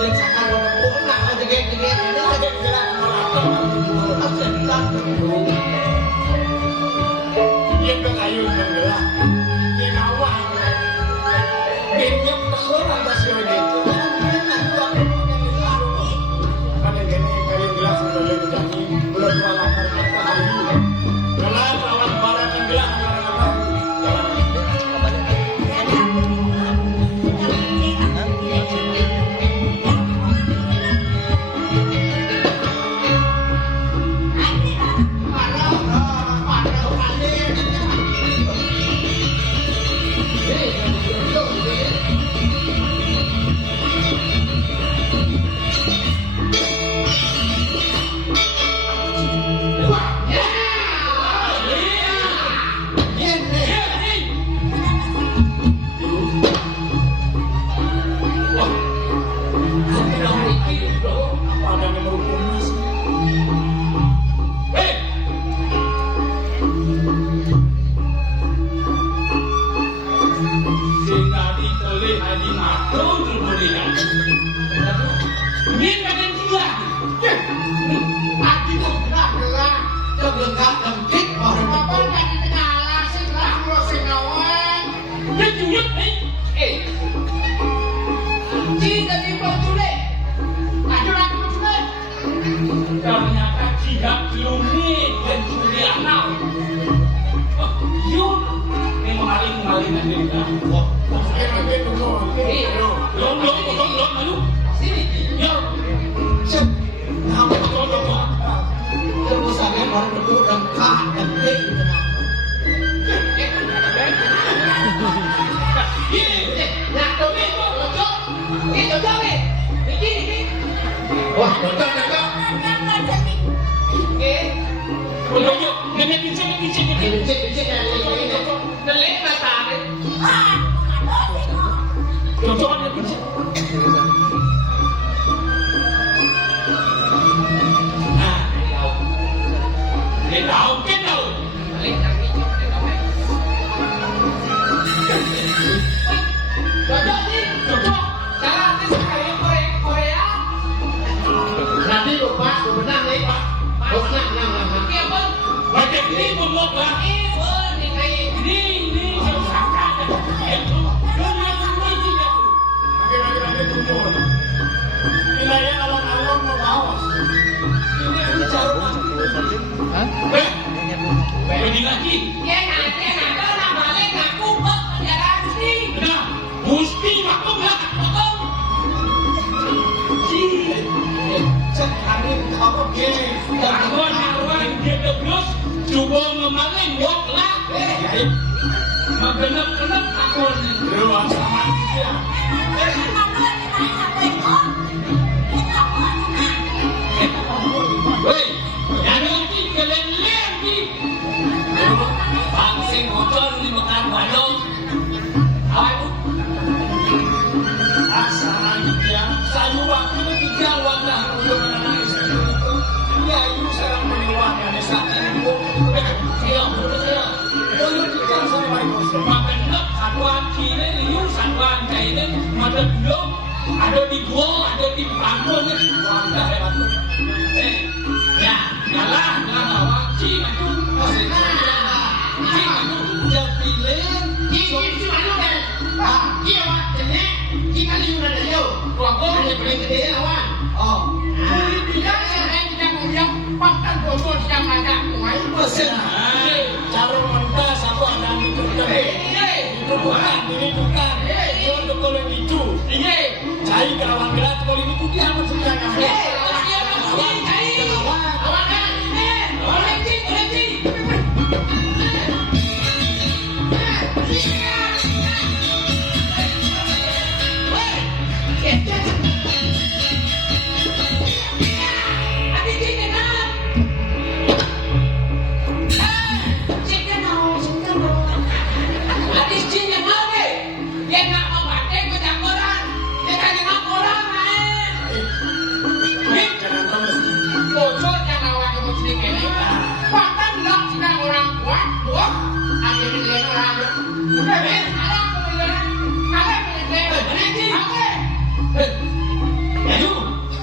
Dia cakap orang pun nak ada geng-geng ini ada gerak maraton. Apa bilang tu? Yang berkayu menggerak, yang awal, minyak telur atas yang itu. Pada gini kayu gelas sudah lebih jadi belum melakukan kata hari ini. Gelas lawan barat yang gelas apa? Ternyata tidak lumit dan Juliana. Yun, may maling-maling na nila. Lalu. Sini. Yo. Cep, nama tolong apa? Terus saya orang berdua dan kah dan dek. Wah, betul. Nanti lupa, benar nih Pak. Macam ni pun mau Pak. Ni saya sangka. Lagi turun. Wilayah alam-alam mengawas. Ini bicara Begini lagi. Nah, mesti waktu lah. cek hari apa gini. Kawan-kawan dia terus cuba memaling wak lah. Magenap-genap aku ni. Luar sama dia. Hei, yang lagi keleleng ni. Bangsing motor ni makan balong. Awak tu. Asal dia sayu waktu itu dia wadah untuk anak istri itu. Dia itu sekarang menyewakan saat itu. Saya. Kalau kita sampai kosong. Magenap satuan Cina ni, satuan China ni. Macam belum ada di gua, ada di panggung ni. Wadah batu. Ya, kalah awak Cina tu. Cina tu Dia pilih. Oh. Mesin. Cara mentas apa ada itu itu bukan ini bukan. Itu kalau itu. Cari kawan gelat kalau itu dia harus jangan. Jangan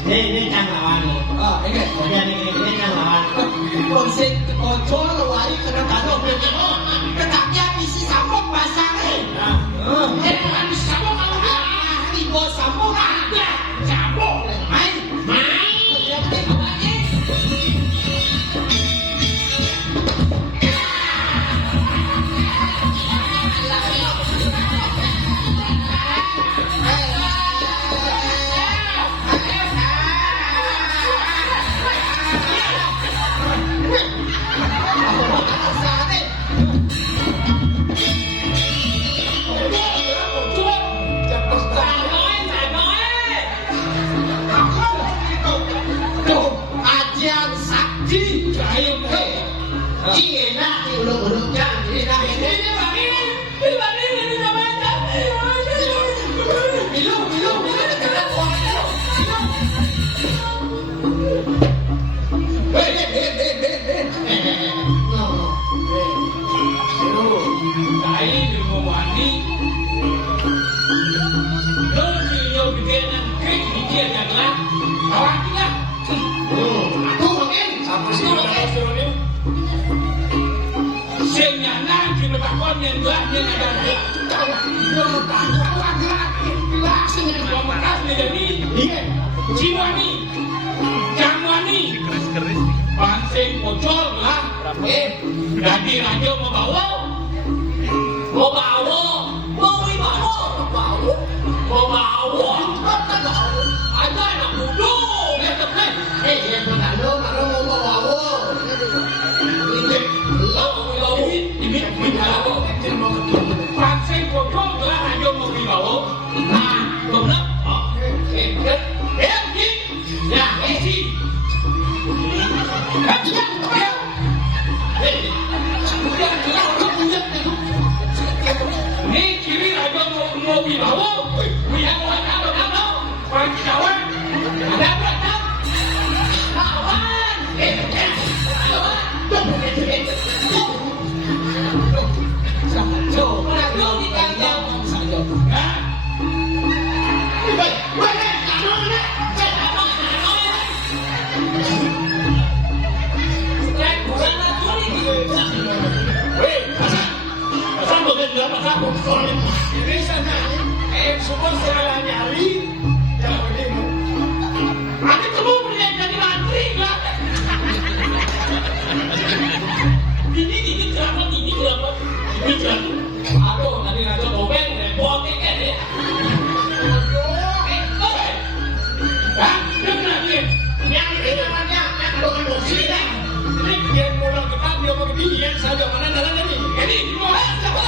Ini kang lawan. Oh, ini. Ini kang lawan. Konsep kontrol lagi kena taruh begitu. Ketapnya isi sambung pasang. Kan bisa sambung kalau Ini bos sambung ada. sambung. Main. Yang penting apa lagi? Tuh, ajian sakti. Ayo, enak nih ulung-ulungnya. Enak ini. Minum. Pancing pocol lah, jadi raja mau bawa, ada anak muda, ya teman, Yang berlalu, baru mau bawa. pancing pocol lah raja mau bawa, nah, benar, ya, isi. Ini kiri raja mau bawa, yang apa? Kawan, ada berapa? Kawan, semua segala nyali yang begini. Ada kamu punya jadi mantri lah. Ini kenapa? Aduh, tadi raja topeng, repot kan ya. Yang ini namanya produksi dah. Ini yang mulai ketat dia mau begini yang saja mana jalan ini. Ini gimana? Siapa?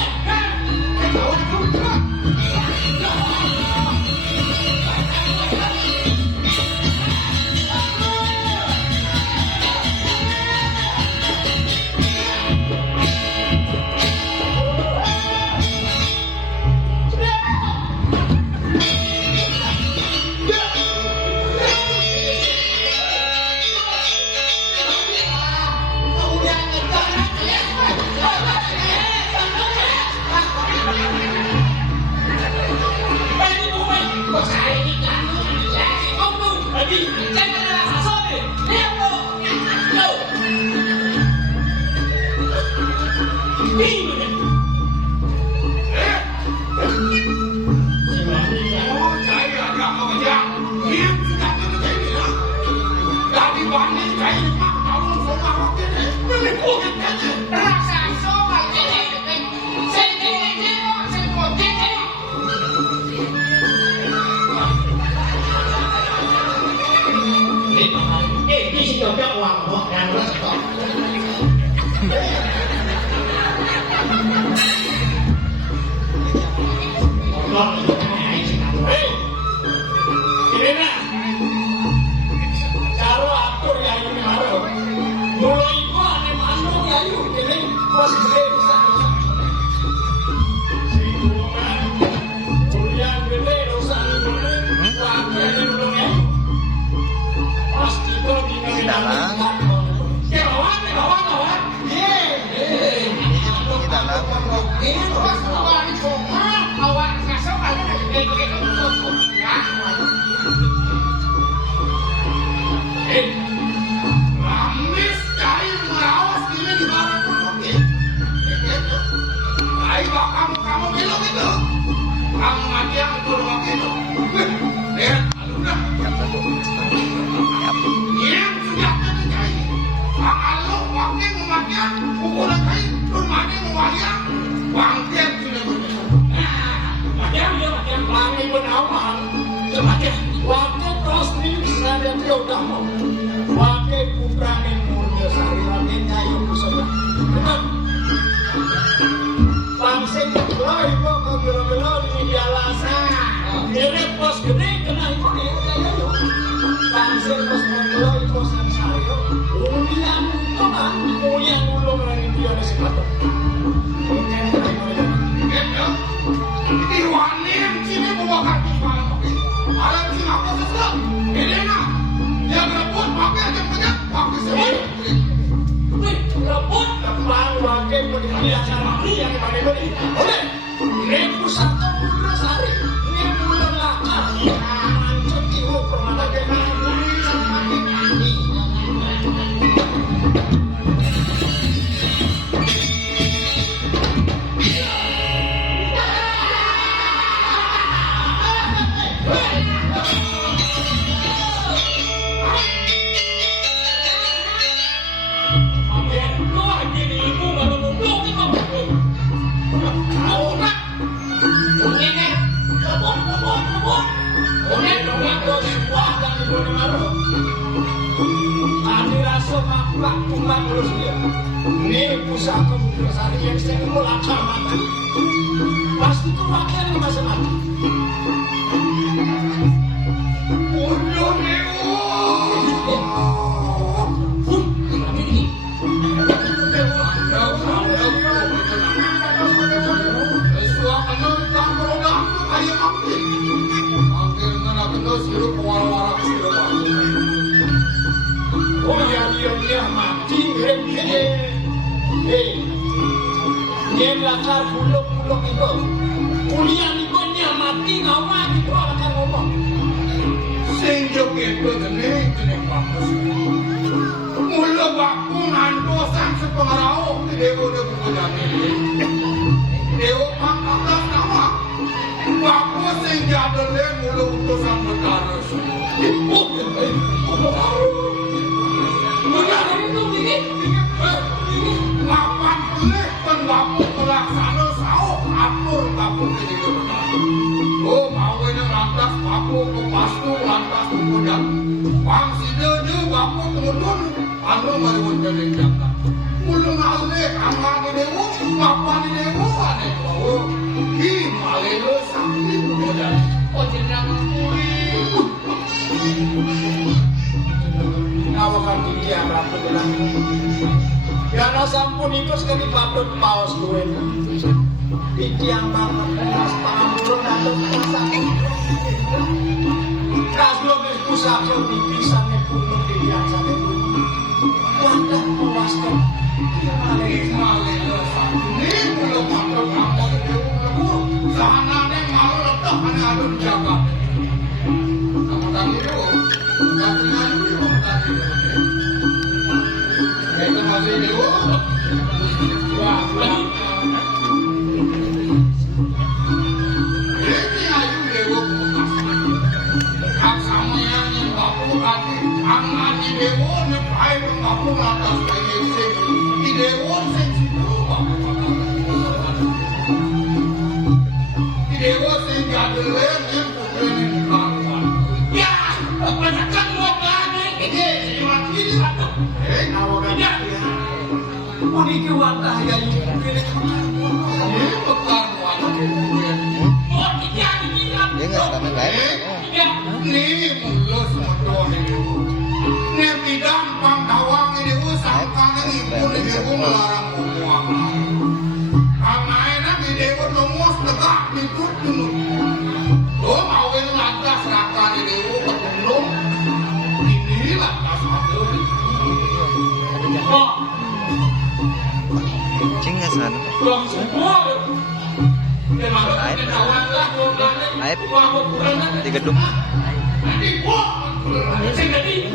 Ini nak, cara atur ya ini baru. Mulai itu ane mandu ya yuk, ini pas gede besar. Singgungan, kuliah gede dosa ini, lagi ada belum ya. Pasti itu di dalam. Kawan. Ini dalam. Ini pas awak ngasih Oleh, ini pusat Putra Sari, ini bulan lakar. Mancot jiwa permata genang, sama ini. Ini pusaka Putra Sari yang saya melakar mati. Pasti itu wakil yang masa mati. Udah Dewo. Oh ya dia mati. Dia lakar buluk-buluk itu. Kuliah itu dia mati ngawa gitu lakar ngomong. Sing joget itu jenis bagus. Mula waktu ngantosan sepengarau Dewo udah berkudami. Dewo pangkatas nama. Waktu sing jadele mula utusan bertarus. Benar itu ini. Lapan pelih penwapu pelaksana sao atur bapu ini benar. Oh mau ini lantas bapu ke pastu lantas kemudian bang sidenya bapu temen-temen anu marimun jadi jangka. Mulu ngalih angka di Dewo, bapak di Dewo aneh. Oh, hi malelo sakti kemudian. Oh jenang Ngawakan tinggi yang ratu bilang. Karena sampun itu sekali patut paus duwe. Iki yang banget pas pangulun atau pasang. Kaslo wis pusaka dipisah nek punung biasa nek. Wadah puaskan. Hi malelo sakti. Ini mulu patut angka di Dewo. Sahanane mau letak ane alun jagat. Kamu tadi Dewo. Katanya Dewo tadi Dewo. Itu masih Dewo. Wah, ini ayu Dewo bekas. Sama yang bapu hati, angkat di Dewo nyepai bapu atas kayak sing. Di Dewo sing situ bapu. Di Dewo sing gadelen yang putri kawan. ya, penekan mau lagi. Ini mati satu. Ngawakan ya. Puniki watah ya pilih Ini pekaruan kemudian. Mau dijadi bilang. Dia nggak sedang lain. Ya, Ini mulus motor ini. Ini bidang pangdawang ini usangkan ini pun ini melarang memuang. Karena enak ini dewa nongos tegak ikut dulu. Lo mawin lantas raka ini dewa ketulung. Ini lantas ada. oh, Kucing nggak sana. belum semua. Memang kawan lah, Aib di gedung. Nanti gua, sing tadi